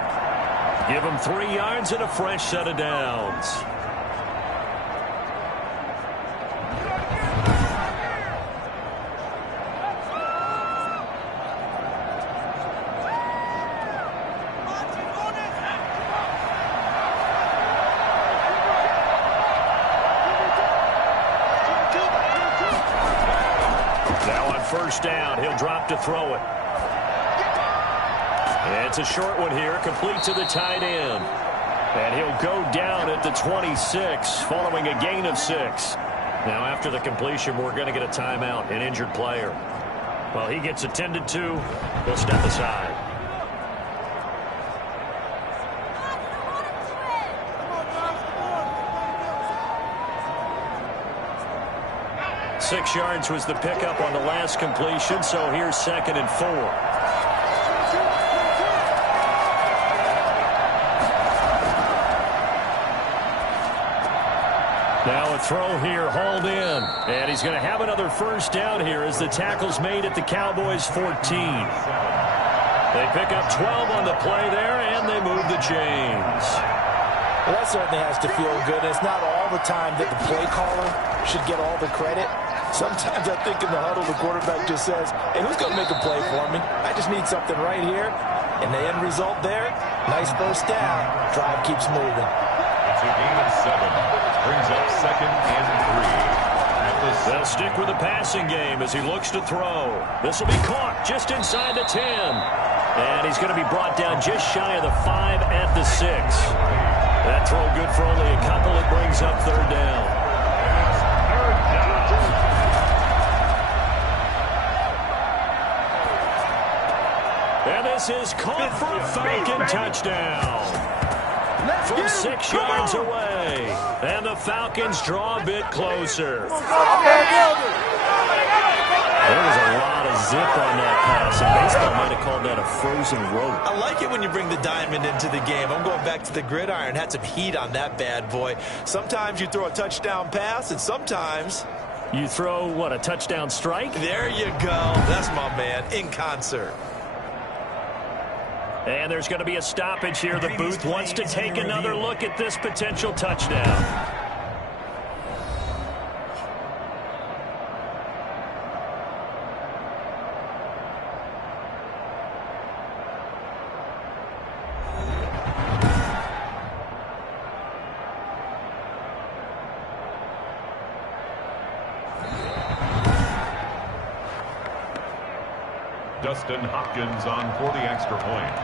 Give him 3 yards and a fresh set of downs. First down, he'll drop to throw it. And it's a short one here, complete to the tight end. And he'll go down at the 26, following a gain of 6. Now after the completion, we're going to get a timeout, an injured player. Well, he gets attended to. We'll step aside. Six yards was the pickup on the last completion, so here's 2nd and 4. Now a throw here, hauled in. And he's going to have another first down here as the tackle's made at the Cowboys' 14. They pick up 12 on the play there, and they move the chains. Well, that certainly has to feel good. It's not all the time that the play caller should get all the credit. Sometimes I think in the huddle, the quarterback just says, hey, who's going to make a play for me? I just need something right here. And the end result there, nice first down. Drive keeps moving. It's a gain of 7. Brings up 2nd and 3. They'll stick with the passing game as he looks to throw. This will be caught just inside the 10. And he's going to be brought down just shy of the 5 at the 6. That throw good for only a couple. It brings up third down. And this is caught for a Falcon touchdown. From 6 yards away. And the Falcons draw a bit closer. There was a lot of zip on that pass, and baseball might have called that a frozen rope. I like it when you bring the diamond into the game. I'm going back to the gridiron. Had some heat on that bad boy. Sometimes you throw a touchdown pass, and sometimes you throw, what, a touchdown strike? There you go. That's my man, in concert. And there's going to be a stoppage here. The booth wants to take another look at this potential touchdown. Dustin Hopkins on for the extra point.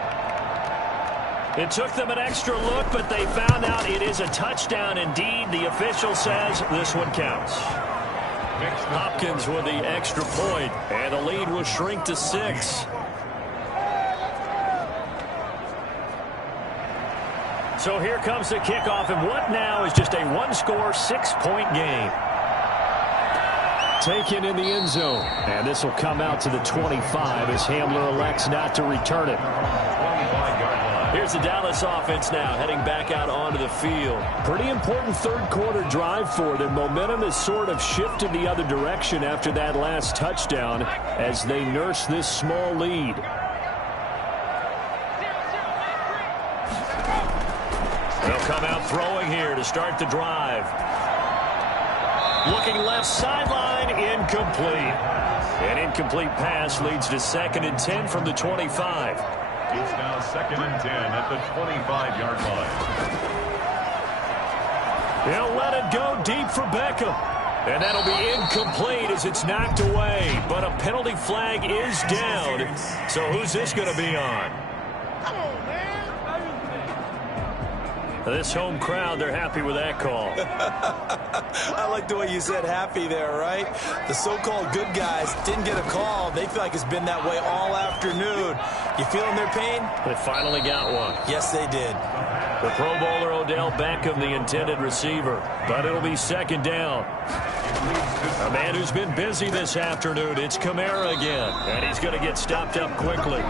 It took them an extra look, but they found out it is a touchdown indeed. The official says this one counts. Hopkins with the extra point, and the lead will shrink to 6. So here comes the kickoff, and what now is just a one-score, 6-point game. Taken in the end zone, and this will come out to the 25 as Hamler elects not to return it. Here's the Dallas offense now heading back out onto the field. Pretty important third-quarter drive for them. Momentum has sort of shifted the other direction after that last touchdown as they nurse this small lead. They'll come out throwing here to start the drive. Looking left sideline, incomplete. An incomplete pass leads to 2nd and 10 from the 25. It's now 2nd and 10 at the 25-yard line. He'll let it go deep for Beckham. And that'll be incomplete as it's knocked away. But a penalty flag is down. So who's this going to be on? This home crowd, they're happy with that call. I like the way you said happy there, right? The so-called good guys didn't get a call. They feel like it's been that way all afternoon. You feeling their pain? They finally got one. Yes, they did. The Pro Bowler Odell Beckham, the intended receiver. But it'll be 2nd down. A man who's been busy this afternoon. It's Kamara again. And he's going to get stopped up quickly.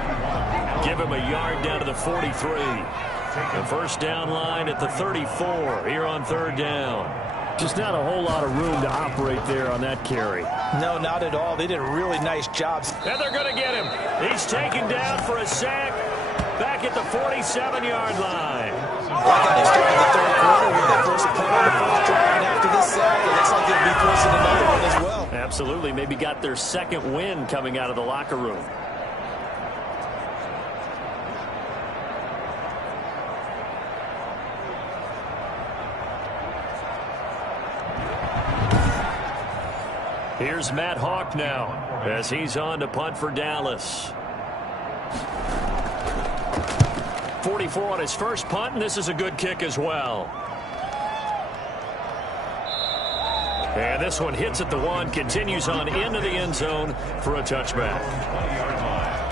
Give him a yard down to the 43. The first down line at the 34 here on 3rd down. Just not a whole lot of room to operate there on that carry. No, not at all. They did a really nice job. And they're going to get him. He's taken down for a sack back at the 47-yard line. They started the 3rd quarter with their first punt on the 1st drive, and after this sack, it looks like they'll be forcing another one as well. Absolutely. Maybe got their 2nd win coming out of the locker room. Here's Matt Hawk now as he's on to punt for Dallas. 44 on his first punt, and this is a good kick as well. And this one hits at the 1, continues on into the end zone for a touchback.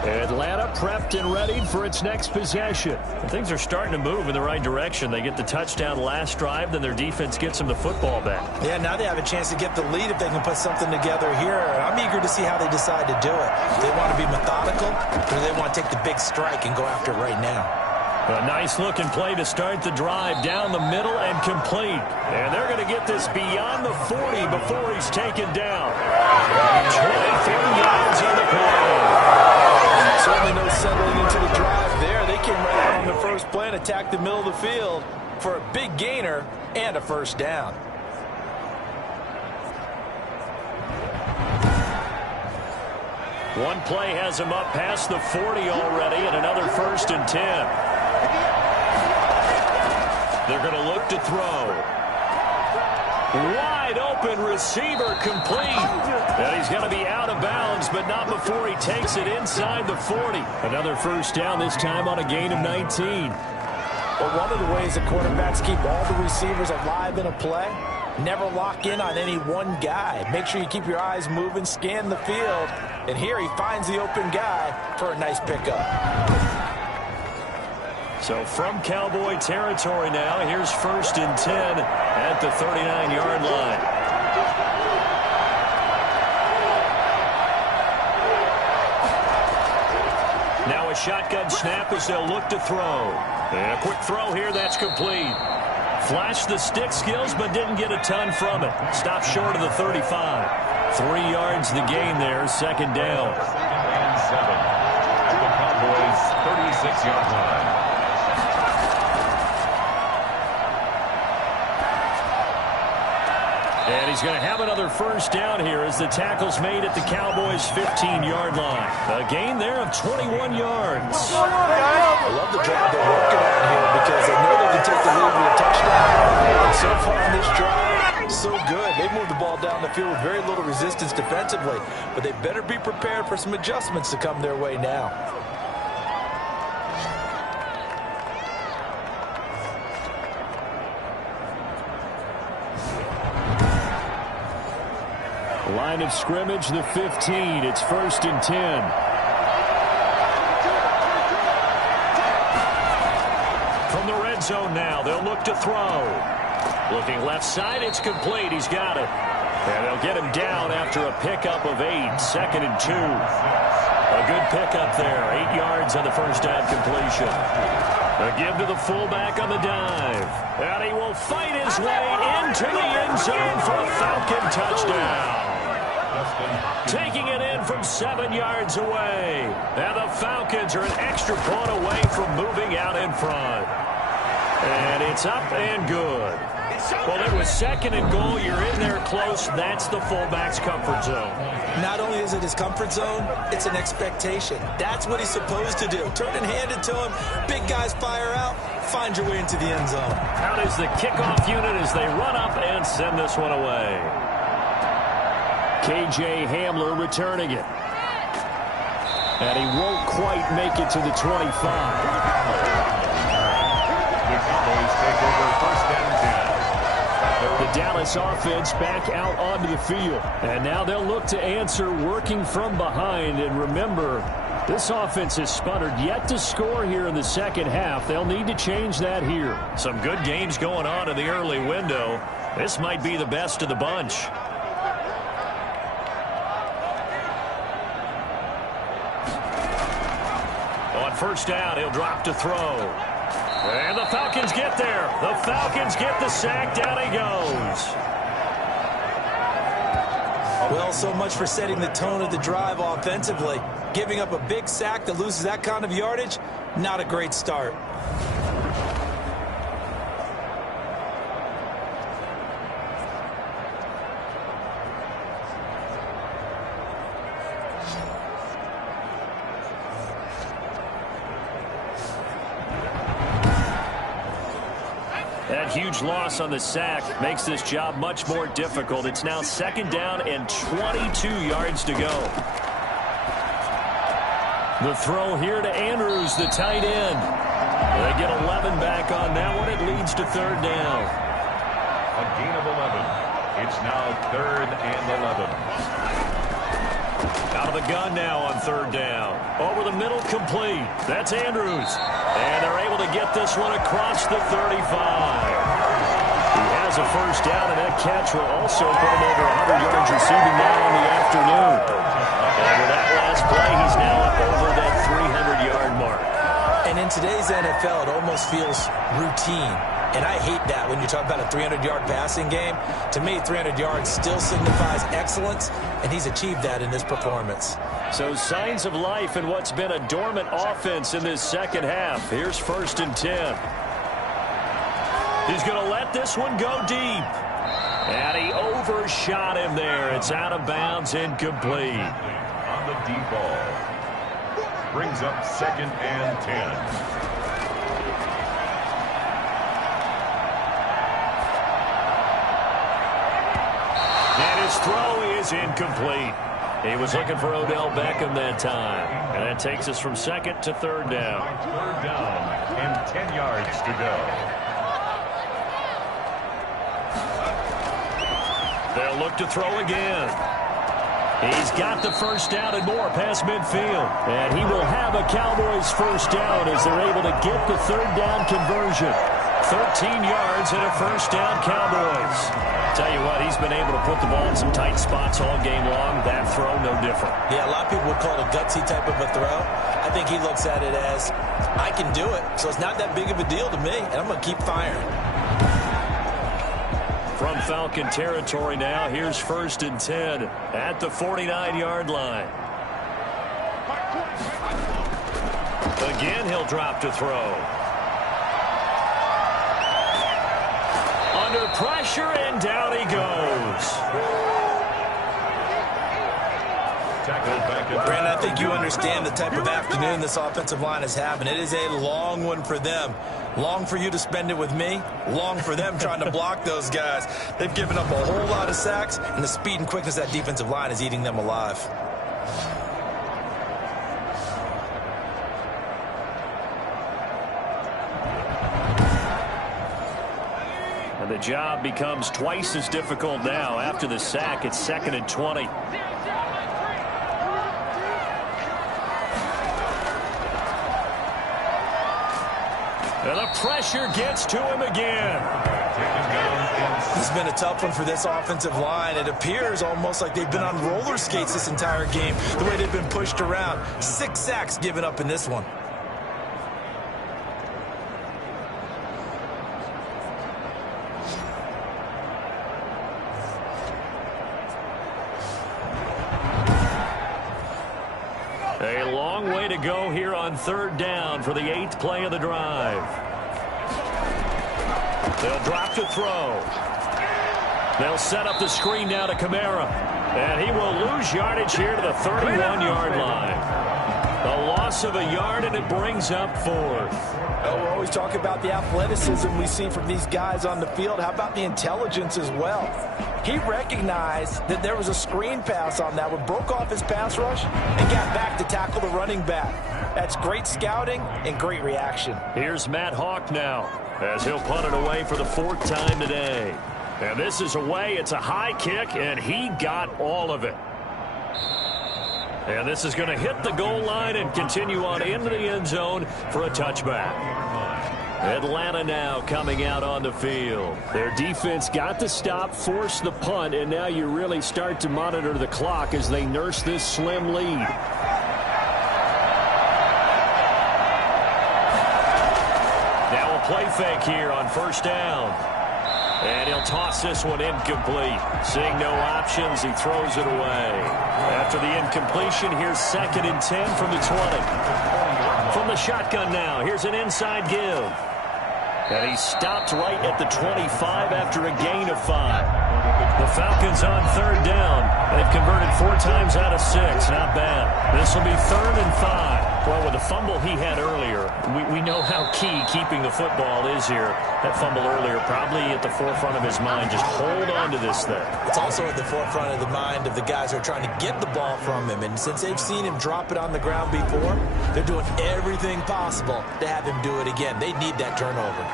Atlanta prepped and ready for its next possession. And things are starting to move in the right direction. They get the touchdown last drive, then their defense gets them the football back. Yeah, now they have a chance to get the lead if they can put something together here. I'm eager to see how they decide to do it. Do they want to be methodical, or do they want to take the big strike and go after it right now? A nice looking play to start the drive down the middle and complete. And they're going to get this beyond the 40 before he's taken down. 23 yards on the play. Certainly no settling into the drive there. They came right out on the first play and attacked the middle of the field for a big gainer and a first down. One play has him up past the 40 already, and another 1st and 10. They're going to look to throw. Wide open receiver complete. And he's going to be out of bounds, but not before he takes it inside the 40. Another first down, this time on a gain of 19. But one of the ways the quarterbacks keep all the receivers alive in a play, never lock in on any one guy. Make sure you keep your eyes moving, scan the field. And here he finds the open guy for a nice pickup. So from Cowboy territory now, here's 1st and 10 at the 39-yard line. Now a shotgun snap as they'll look to throw. And a quick throw here, that's complete. Flashed the stick skills, but didn't get a ton from it. Stopped short of the 35. 3 yards the gain there, 2nd down. 2nd and 7 at the Cowboys' 36-yard line. And he's going to have another first down here as the tackle's made at the Cowboys' 15-yard line. A gain there of 21 yards. I love the drive they're working on here because they know they can take the lead with a touchdown. And so far on this drive, so good. They moved the ball down the field with very little resistance defensively, but they better be prepared for some adjustments to come their way now. Line of scrimmage, the 15. It's 1st and 10. From the red zone now, they'll look to throw. Looking left side, it's complete. He's got it. And they'll get him down after a pickup of 8. 2nd and 2. A good pickup there. 8 yards on the first down completion. A give to the fullback on the dive. And he will fight his way into the end zone for a Falcon touchdown. Taking it in from 7 yards away. And the Falcons are an extra point away from moving out in front. And it's up and good. Well, it was 2nd and goal. You're in there close. That's the fullback's comfort zone. Not only is it his comfort zone, it's an expectation. That's what he's supposed to do. Turn and hand it to him. Big guys fire out. Find your way into the end zone. Out is the kickoff unit as they run up and send this one away. K.J. Hamler returning it. And he won't quite make it to the 25. The Cowboys take over 1st and 10. The Dallas offense back out onto the field. And now they'll look to answer working from behind. And remember, this offense has sputtered yet to score here in the second half. They'll need to change that here. Some good games going on in the early window. This might be the best of the bunch. On 1st down, he'll drop to throw. And the Falcons get there. The Falcons get the sack. Down he goes. Well, so much for setting the tone of the drive offensively. Giving up a big sack that loses that kind of yardage, not a great start. That huge loss on the sack makes this job much more difficult. It's now 2nd down and 22 yards to go. The throw here to Andrews, the tight end. They get 11 back on that one. It leads to 3rd down. A gain of 11. It's now 3rd and 11. Out of the gun now on 3rd down. Over the middle, complete. That's Andrews. And they're able to get this one across the 35. He has a 1st down, and that catch will also put him over 100 yards receiving now in the afternoon. And with that last play, he's now up over that 300-yard mark. And in today's NFL, it almost feels routine. And I hate that when you talk about a 300-yard passing game. To me, 300 yards still signifies excellence, and he's achieved that in this performance. So signs of life in what's been a dormant offense in this second half. Here's 1st and 10. He's going to let this one go deep. And he overshot him there. It's out of bounds, incomplete. On the deep ball. Brings up 2nd and 10. His throw is incomplete. He was looking for Odell Beckham that time. And that takes us from 2nd to 3rd down. 3rd down and 10 yards to go. They'll look to throw again. He's got the 1st down and more past midfield. And he will have a Cowboys 1st down as they're able to get the 3rd down conversion. 13 yards and a 1st down Cowboys. Tell you what, he's been able to put the ball in some tight spots all game long. That throw, no different. Yeah, a lot of people would call it a gutsy type of a throw. I think he looks at it as, I can do it, so it's not that big of a deal to me, and I'm going to keep firing. From Falcon territory now, here's 1st and 10 at the 49-yard line. Again, he'll drop to throw. Under pressure, and down he goes. Brandon, I think you understand the type of afternoon this offensive line is having. It is a long one for them. Long for you to spend it with me. Long for them trying to block those guys. They've given up a whole lot of sacks, and the speed and quickness of that defensive line is eating them alive. And the job becomes twice as difficult now. After the sack, it's 2nd and 20. And the pressure gets to him again. This has been a tough one for this offensive line. It appears almost like they've been on roller skates this entire game, the way they've been pushed around. 6 sacks given up in this one. A long way to go here on 3rd down for the 8th play of the drive. They'll drop to throw. They'll set up the screen now to Kamara. And he will lose yardage here to the 31-yard line. A loss of a yard, and it brings up 4th. Well, we're always talking about the athleticism we see from these guys on the field. How about the intelligence as well? He recognized that there was a screen pass on that one, broke off his pass rush, and got back to tackle the running back. That's great scouting and great reaction. Here's Matt Hawk now as he'll punt it away for the 4th time today. And this is away. It's a high kick, and he got all of it. And this is going to hit the goal line and continue on into the end zone for a touchback. Atlanta now coming out on the field. Their defense got the stop, forced the punt, and now you really start to monitor the clock as they nurse this slim lead. Now a play fake here on 1st down. And he'll toss this one incomplete. Seeing no options, he throws it away. After the incompletion, here's 2nd and 10 from the 20. From the shotgun now, here's an inside give. And he stopped right at the 25 after a gain of 5. The Falcons on 3rd down. They've converted 4 times out of 6. Not bad. This will be 3rd and 5. Well, with the fumble he had earlier, we know how key keeping the football is here. That fumble earlier probably at the forefront of his mind. Just hold on to this thing. It's also at the forefront of the mind of the guys who are trying to get the ball from him. And since they've seen him drop it on the ground before, they're doing everything possible to have him do it again. They need that turnover.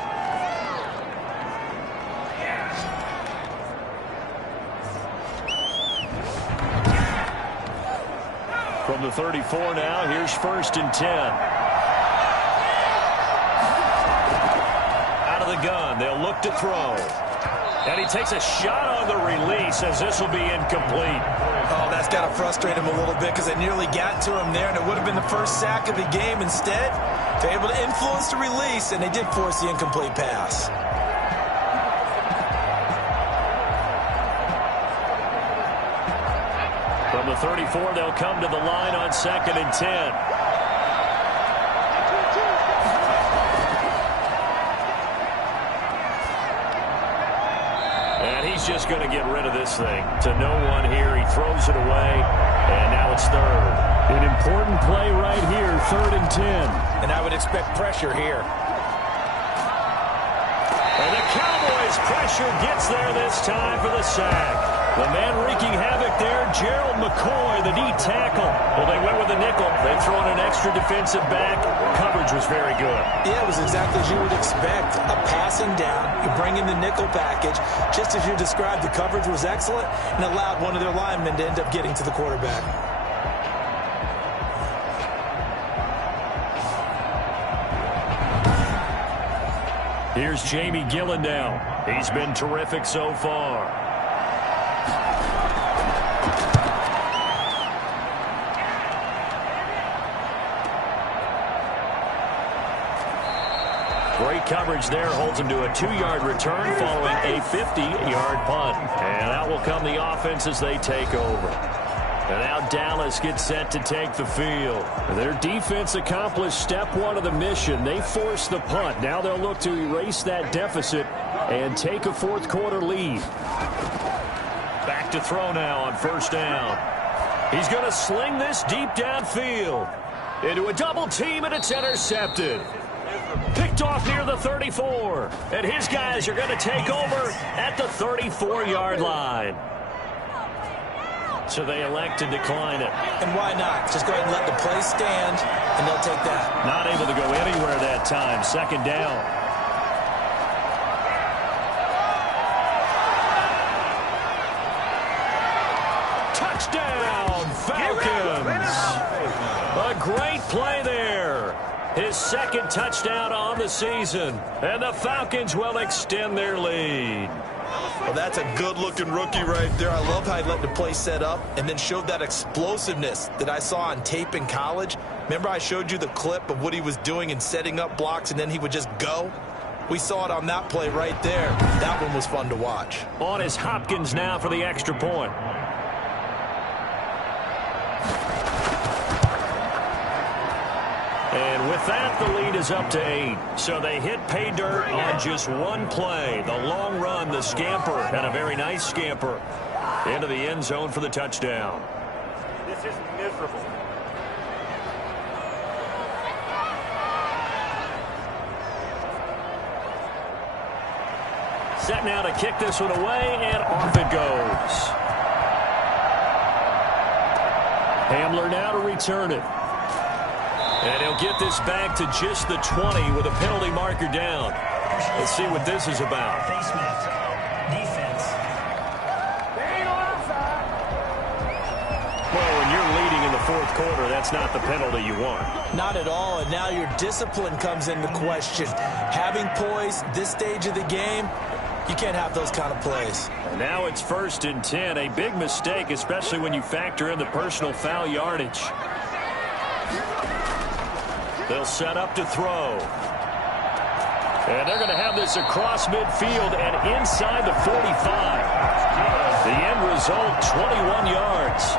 From the 34 now, here's 1st and 10. Out of the gun, they'll look to throw. And he takes a shot on the release as this will be incomplete. Oh, that's got to frustrate him a little bit because they nearly got to him there, and it would have been the first sack of the game. Instead, they're able to influence the release, and they did force the incomplete pass. From the 34, they'll come to the line on 2nd and 10. And he's just going to get rid of this thing. To no one here, he throws it away, and now it's 3rd. An important play right here, 3rd and 10. And I would expect pressure here. And the Cowboys' pressure gets there this time for the sack. The man wreaking havoc there, Gerald McCoy, the D tackle. Well, they went with the nickel. They've thrown an extra defensive back. Coverage was very good. Yeah, it was exactly as you would expect. A passing down, you bring in the nickel package. Just as you described, the coverage was excellent and allowed one of their linemen to end up getting to the quarterback. Here's Jamie Gillen now. He's been terrific so far. Great coverage there, holds him to a 2-yard return following a 50-yard punt. And out will come the offense as they take over. And now Dallas gets set to take the field. Their defense accomplished step 1 of the mission. They forced the punt. Now they'll look to erase that deficit and take a 4th quarter lead. Back to throw now on 1st down. He's going to sling this deep downfield into a double team, and it's intercepted. Picked off near the 34. And his guys are going to take over at the 34-yard line. So they elect to decline it. And why not? Just go ahead and let the play stand, and they'll take that. Not able to go anywhere that time. 2nd down. Touchdown, Falcons. A great play there. His 2nd touchdown on the season. And the Falcons will extend their lead. Well, that's a good-looking rookie right there. I love how he let the play set up and then showed that explosiveness that I saw on tape in college. Remember I showed you the clip of what he was doing and setting up blocks, and then he would just go? We saw it on that play right there. That one was fun to watch. On is Hopkins now for the extra point. And with with that, the lead is up to 8. So they hit pay dirt on just one play. The long run, the scamper, and a very nice scamper into the end zone for the touchdown. This is miserable. Set now to kick this one away, and off it goes. Hamler now to return it. And he'll get this back to just the 20 with a penalty marker down. Let's see what this is about. Face mask. Defense. Well, when you're leading in the fourth quarter, that's not the penalty you want. Not at all, and now your discipline comes into question. Having poise this stage of the game, you can't have those kind of plays. And now it's 1st and 10. A big mistake, especially when you factor in the personal foul yardage. They'll set up to throw. And they're going to have this across midfield and inside the 45. The end result, 21 yards.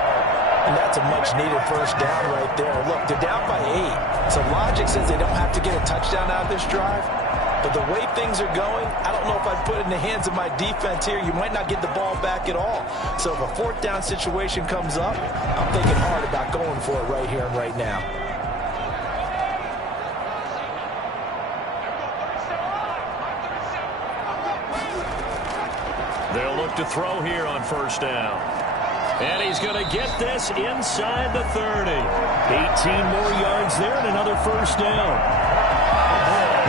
And that's a much-needed first down right there. Look, they're down by 8. So logic says they don't have to get a touchdown out of this drive. But the way things are going, I don't know if I'd put it in the hands of my defense here. You might not get the ball back at all. So if a 4th down situation comes up, I'm thinking hard about going for it right here and right now. They'll look to throw here on 1st down. And he's going to get this inside the 30. 18 more yards there and another 1st down.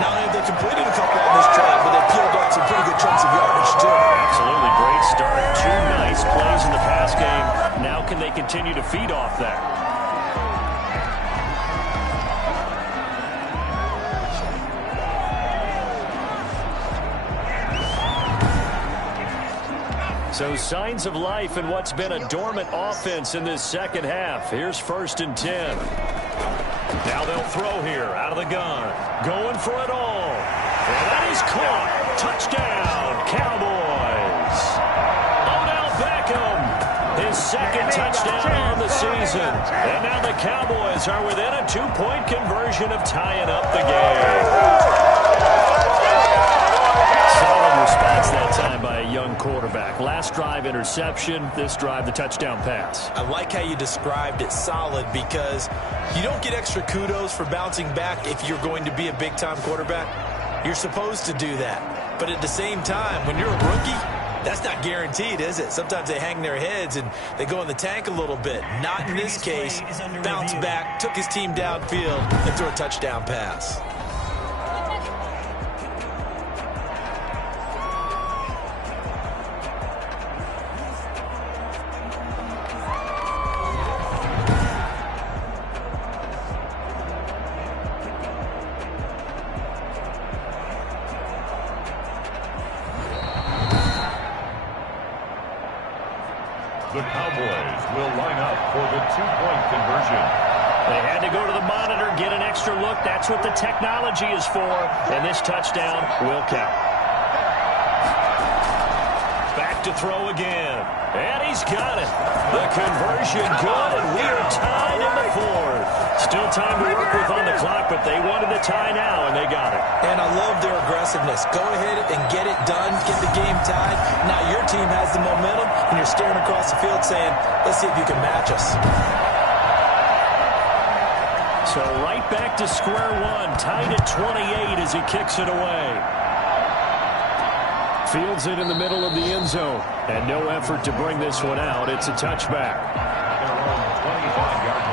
Not only have they completed a couple on this drive, but they peeled off some pretty good chunks of yardage, too. Absolutely great start. 2 nice plays in the pass game. Now can they continue to feed off that? So signs of life in what's been a dormant offense in this second half. Here's 1st and 10. Now they'll throw here out of the gun. Going for it all. And that is caught. Touchdown, Cowboys. Odell Beckham, his 2nd touchdown on the season. And now the Cowboys are within a 2-point conversion of tying up the game. Solid response that time by a young quarterback. Last drive, interception. This drive, the touchdown pass. I like how you described it, solid, because you don't get extra kudos for bouncing back if you're going to be a big-time quarterback. You're supposed to do that. But at the same time, when you're a rookie, that's not guaranteed, is it? Sometimes they hang their heads and they go in the tank a little bit. Not in this case. Bounced back, took his team downfield, and threw a touchdown pass. The Cowboys will line up for the 2-point conversion. They had to go to the monitor, get an extra look. That's what the technology is for. And this touchdown will count. Back to throw again. And he's got it. The conversion good, and we are tied in the 4th. Still time to work with on the clock, but they wanted the tie now, and they got it. And I love their aggressiveness. Go ahead and get it done, get the game tied. Now your team has the momentum, and you're staring across the field saying, let's see if you can match us. So right back to square one, tied at 28 as he kicks it away. Fields it in the middle of the end zone, and no effort to bring this one out. It's a touchback.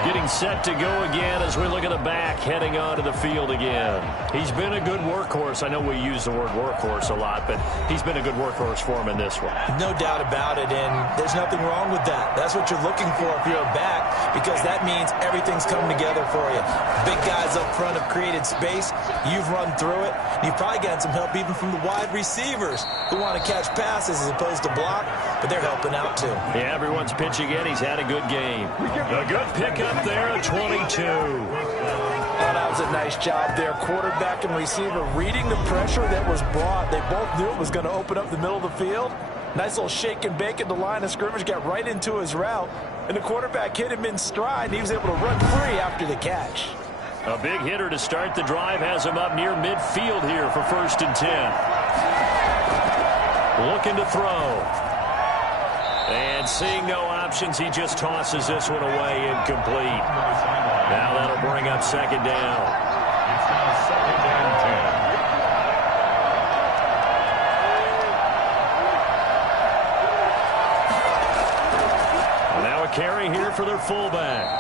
Getting set to go again as we look at the back, heading onto the field again. He's been a good workhorse. I know we use the word workhorse a lot, but he's been a good workhorse for him in this one. No doubt about it, and there's nothing wrong with that. That's what you're looking for if you're a back, because that means everything's coming together for you. Big guys up front have created space. You've run through it. You've probably gotten some help even from the wide receivers who want to catch passes as opposed to block, but they're helping out too. Yeah, everyone's pitching in. He's had a good game. A good pickup there at 22. Oh, that was a nice job there. Quarterback and receiver reading the pressure that was brought. They both knew it was going to open up the middle of the field. Nice little shake and bake at the line of scrimmage, got right into his route, and the quarterback hit him in stride, and he was able to run free after the catch. A big hitter to start the drive has him up near midfield here for 1st and 10. Looking to throw. And seeing no options, he just tosses this one away, incomplete. Now that'll bring up 2nd down. It's now 2nd and 10. Now a carry here for their fullback.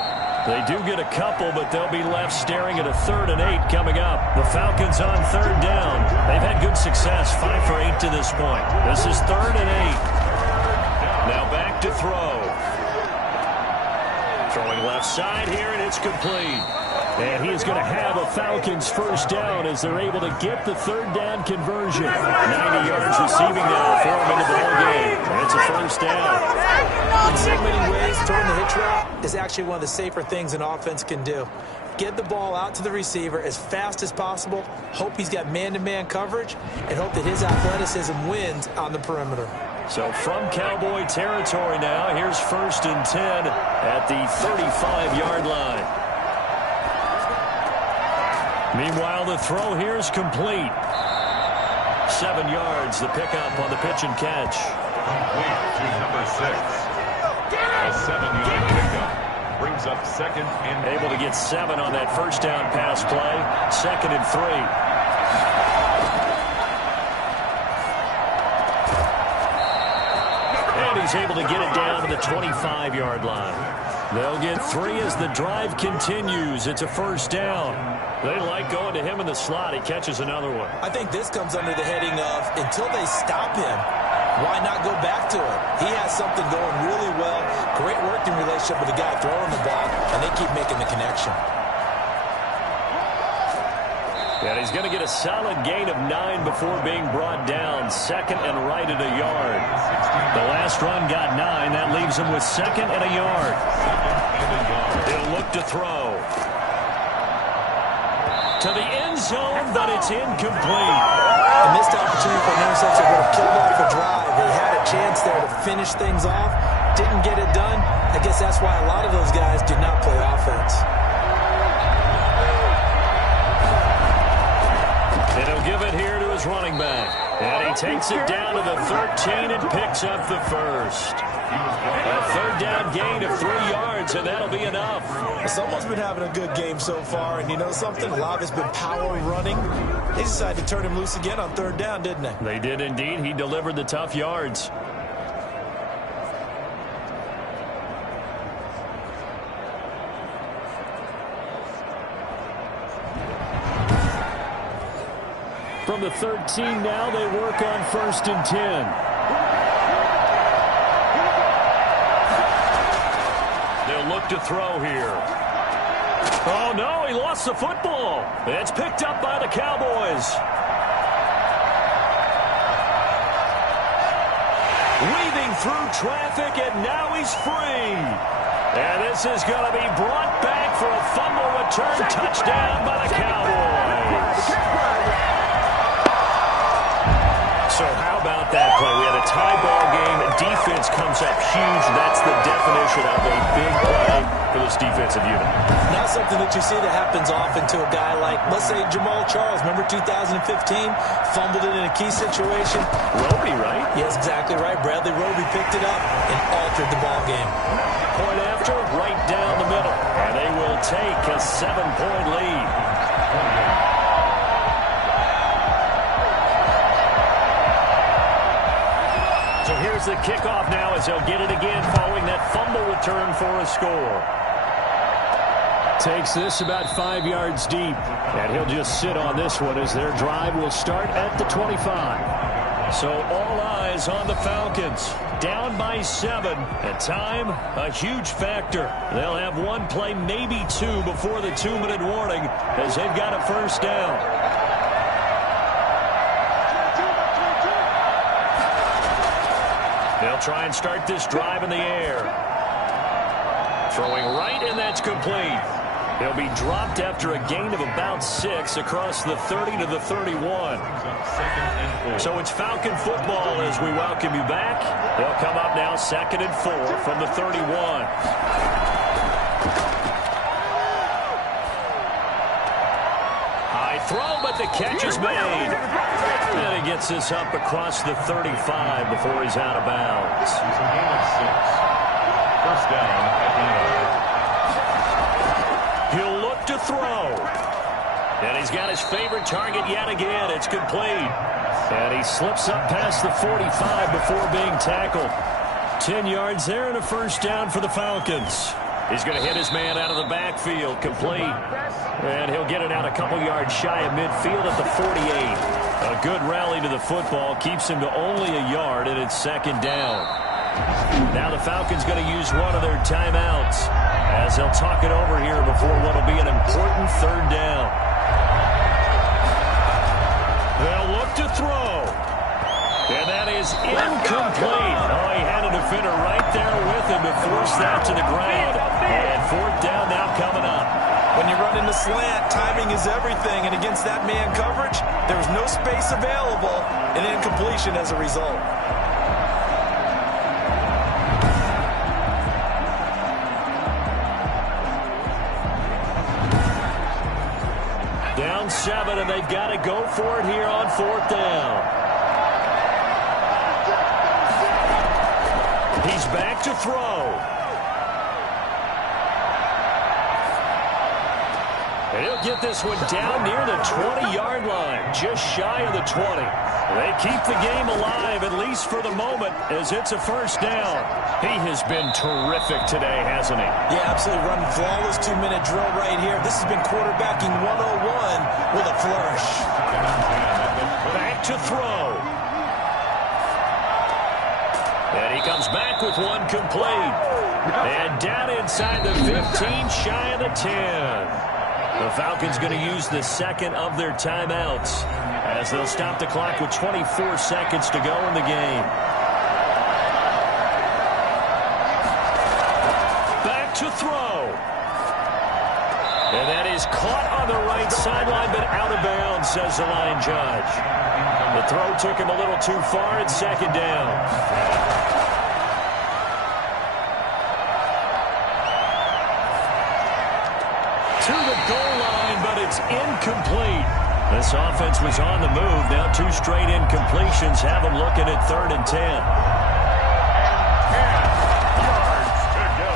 They do get a couple, but they'll be left staring at a 3rd and 8 coming up. The Falcons on 3rd down. They've had good success, 5 for 8 to this point. This is 3rd and 8. Now back to throw. Throwing left side here, and it's complete. And he is going to have a Falcons 1st down as they're able to get the 3rd down conversion. 90 yards receiving now for him in the ball game. And it's a 1st down. In so many ways, throwing the hitch route is actually one of the safer things an offense can do. Get the ball out to the receiver as fast as possible, hope he's got man-to-man coverage, and hope that his athleticism wins on the perimeter. So from Cowboy territory now, here's 1st and 10 at the 35-yard line. Meanwhile, the throw here is complete. 7 yards, the pickup on the pitch and catch. Complete to number 6. A 7-yard pickup brings up 2nd and able to get 7 on that 1st down pass play. 2nd and 3. And he's able to get it down to the 25-yard line. They'll get 3 as the drive continues. It's a 1st down. They like going to him in the slot. He catches another one. I think this comes under the heading of until they stop him, why not go back to it? He has something going really well. Great working relationship with the guy throwing the ball, and they keep making the connection. And he's going to get a solid gain of 9 before being brought down. 2nd and right at a yard. The last run got 9. That leaves him with 2nd and a yard. He'll look to throw. To the end zone, but it's incomplete. A missed opportunity for an interception would have killed off the drive. They had a chance there to finish things off. Didn't get it done. I guess that's why a lot of those guys do not play offense. And he'll give it here to his running back. And he takes it down to the 13 and picks up the 1st. A 3rd down gain of 3 yards, and that'll be enough. Someone's been having a good game so far, and you know something? A lot of it's been power running. They decided to turn him loose again on 3rd down, didn't they? They did indeed. He delivered the tough yards. From the 13 now, they work on 1st and 10. They'll look to throw here. Oh, no, he lost the football. It's picked up by the Cowboys. Weaving through traffic, and now he's free. And this is going to be brought back for a fumble return touchdown by the Cowboys. So how about that play? We had a tie ball game. Defense comes up huge. That's the definition of a big play for this defensive unit. Not something that you see that happens often to a guy like, let's say, Jamal Charles. Remember 2015? Fumbled it in a key situation. Roby, right? Yes, exactly right. Bradley Roby picked it up and altered the ball game. Point after, right down the middle. And they will take a 7-point lead. So here's the kickoff now as they'll get it again following that fumble return for a score. Takes this about 5 yards deep. And he'll just sit on this one as their drive will start at the 25. So all eyes on the Falcons. Down by 7. And time, a huge factor. They'll have one play, maybe 2 before the 2-minute warning as they've got a 1st down. They'll try and start this drive in the air. Throwing right, and that's complete. They'll be dropped after a gain of about 6 across the 30 to the 31. So it's Falcon football as we welcome you back. They'll come up now 2nd and 4 from the 31. throw, but the catch is made. And he gets this up across the 35 before he's out of bounds. It's a gain of 6. First down, Atlanta. He'll look to throw. And he's got his favorite target yet again. It's complete. And he slips up past the 45 before being tackled. 10 yards there and a first down for the Falcons. He's going to hit his man out of the backfield, complete. And he'll get it out a couple yards shy of midfield at the 48. A good rally to the football keeps him to only a yard, and it's second down. Now the Falcons going to use one of their timeouts as they'll talk it over here before what will be an important third down. They'll look to throw. And that is incomplete. Oh, he had a defender right there with him to force that to the ground. And fourth down now coming up. When you run into slant, timing is everything, and against that man coverage, there's no space available, and incompletion as a result. Down 7, and they've got to go for it here on fourth down. He's back to throw. And he'll get this one down near the 20-yard line, just shy of the 20. They keep the game alive, at least for the moment, as it's a first down. He has been terrific today, hasn't he? Yeah, absolutely. Running flawless 2-minute drill right here. This has been quarterbacking 101 with a flourish. Back to throw. And he comes back with one complete. And down inside the 15, shy of the 10. The Falcons going to use the second of their timeouts as they'll stop the clock with 24 seconds to go in the game. Back to throw. And that is caught on the right sideline, but out of bounds, says the line judge. The throw took him a little too far at second down. To the goal line, but it's incomplete. This offense was on the move. Now 2 straight incompletions have them looking at 3rd and 10. 10 yards to go.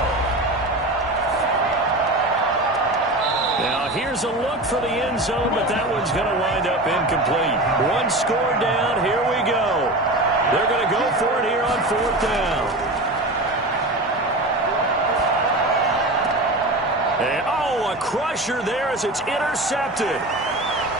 Now here's a look for the end zone, but that one's going to wind up incomplete. One score down. Here we go. They're going to go for it here on fourth down. And, a crusher there as it's intercepted.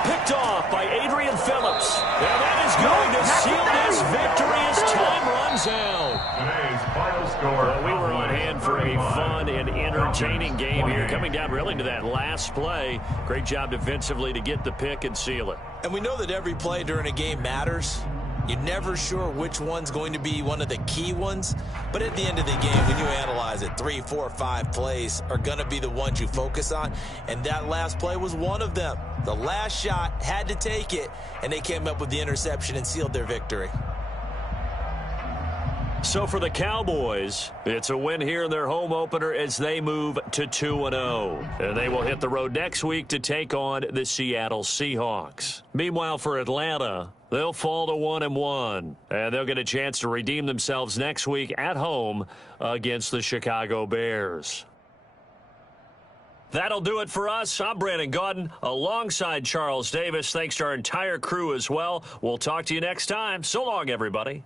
Picked off by Adrian Phillips. And that is going to seal this victory as time runs out. Today's final score. Well, we were on hand for a fun and entertaining game here. Coming down really to that last play. Great job defensively to get the pick and seal it. And we know that every play during a game matters. You're never sure which one's going to be one of the key ones. But at the end of the game, when you analyze it, 3, 4, 5 plays are going to be the ones you focus on. And that last play was one of them. The last shot had to take it, and they came up with the interception and sealed their victory. So for the Cowboys, it's a win here in their home opener as they move to 2-0. And they will hit the road next week to take on the Seattle Seahawks. Meanwhile, for Atlanta, they'll fall to 1-1. And they'll get a chance to redeem themselves next week at home against the Chicago Bears. That'll do it for us. I'm Brandon Gaudin alongside Charles Davis. Thanks to our entire crew as well. We'll talk to you next time. So long, everybody.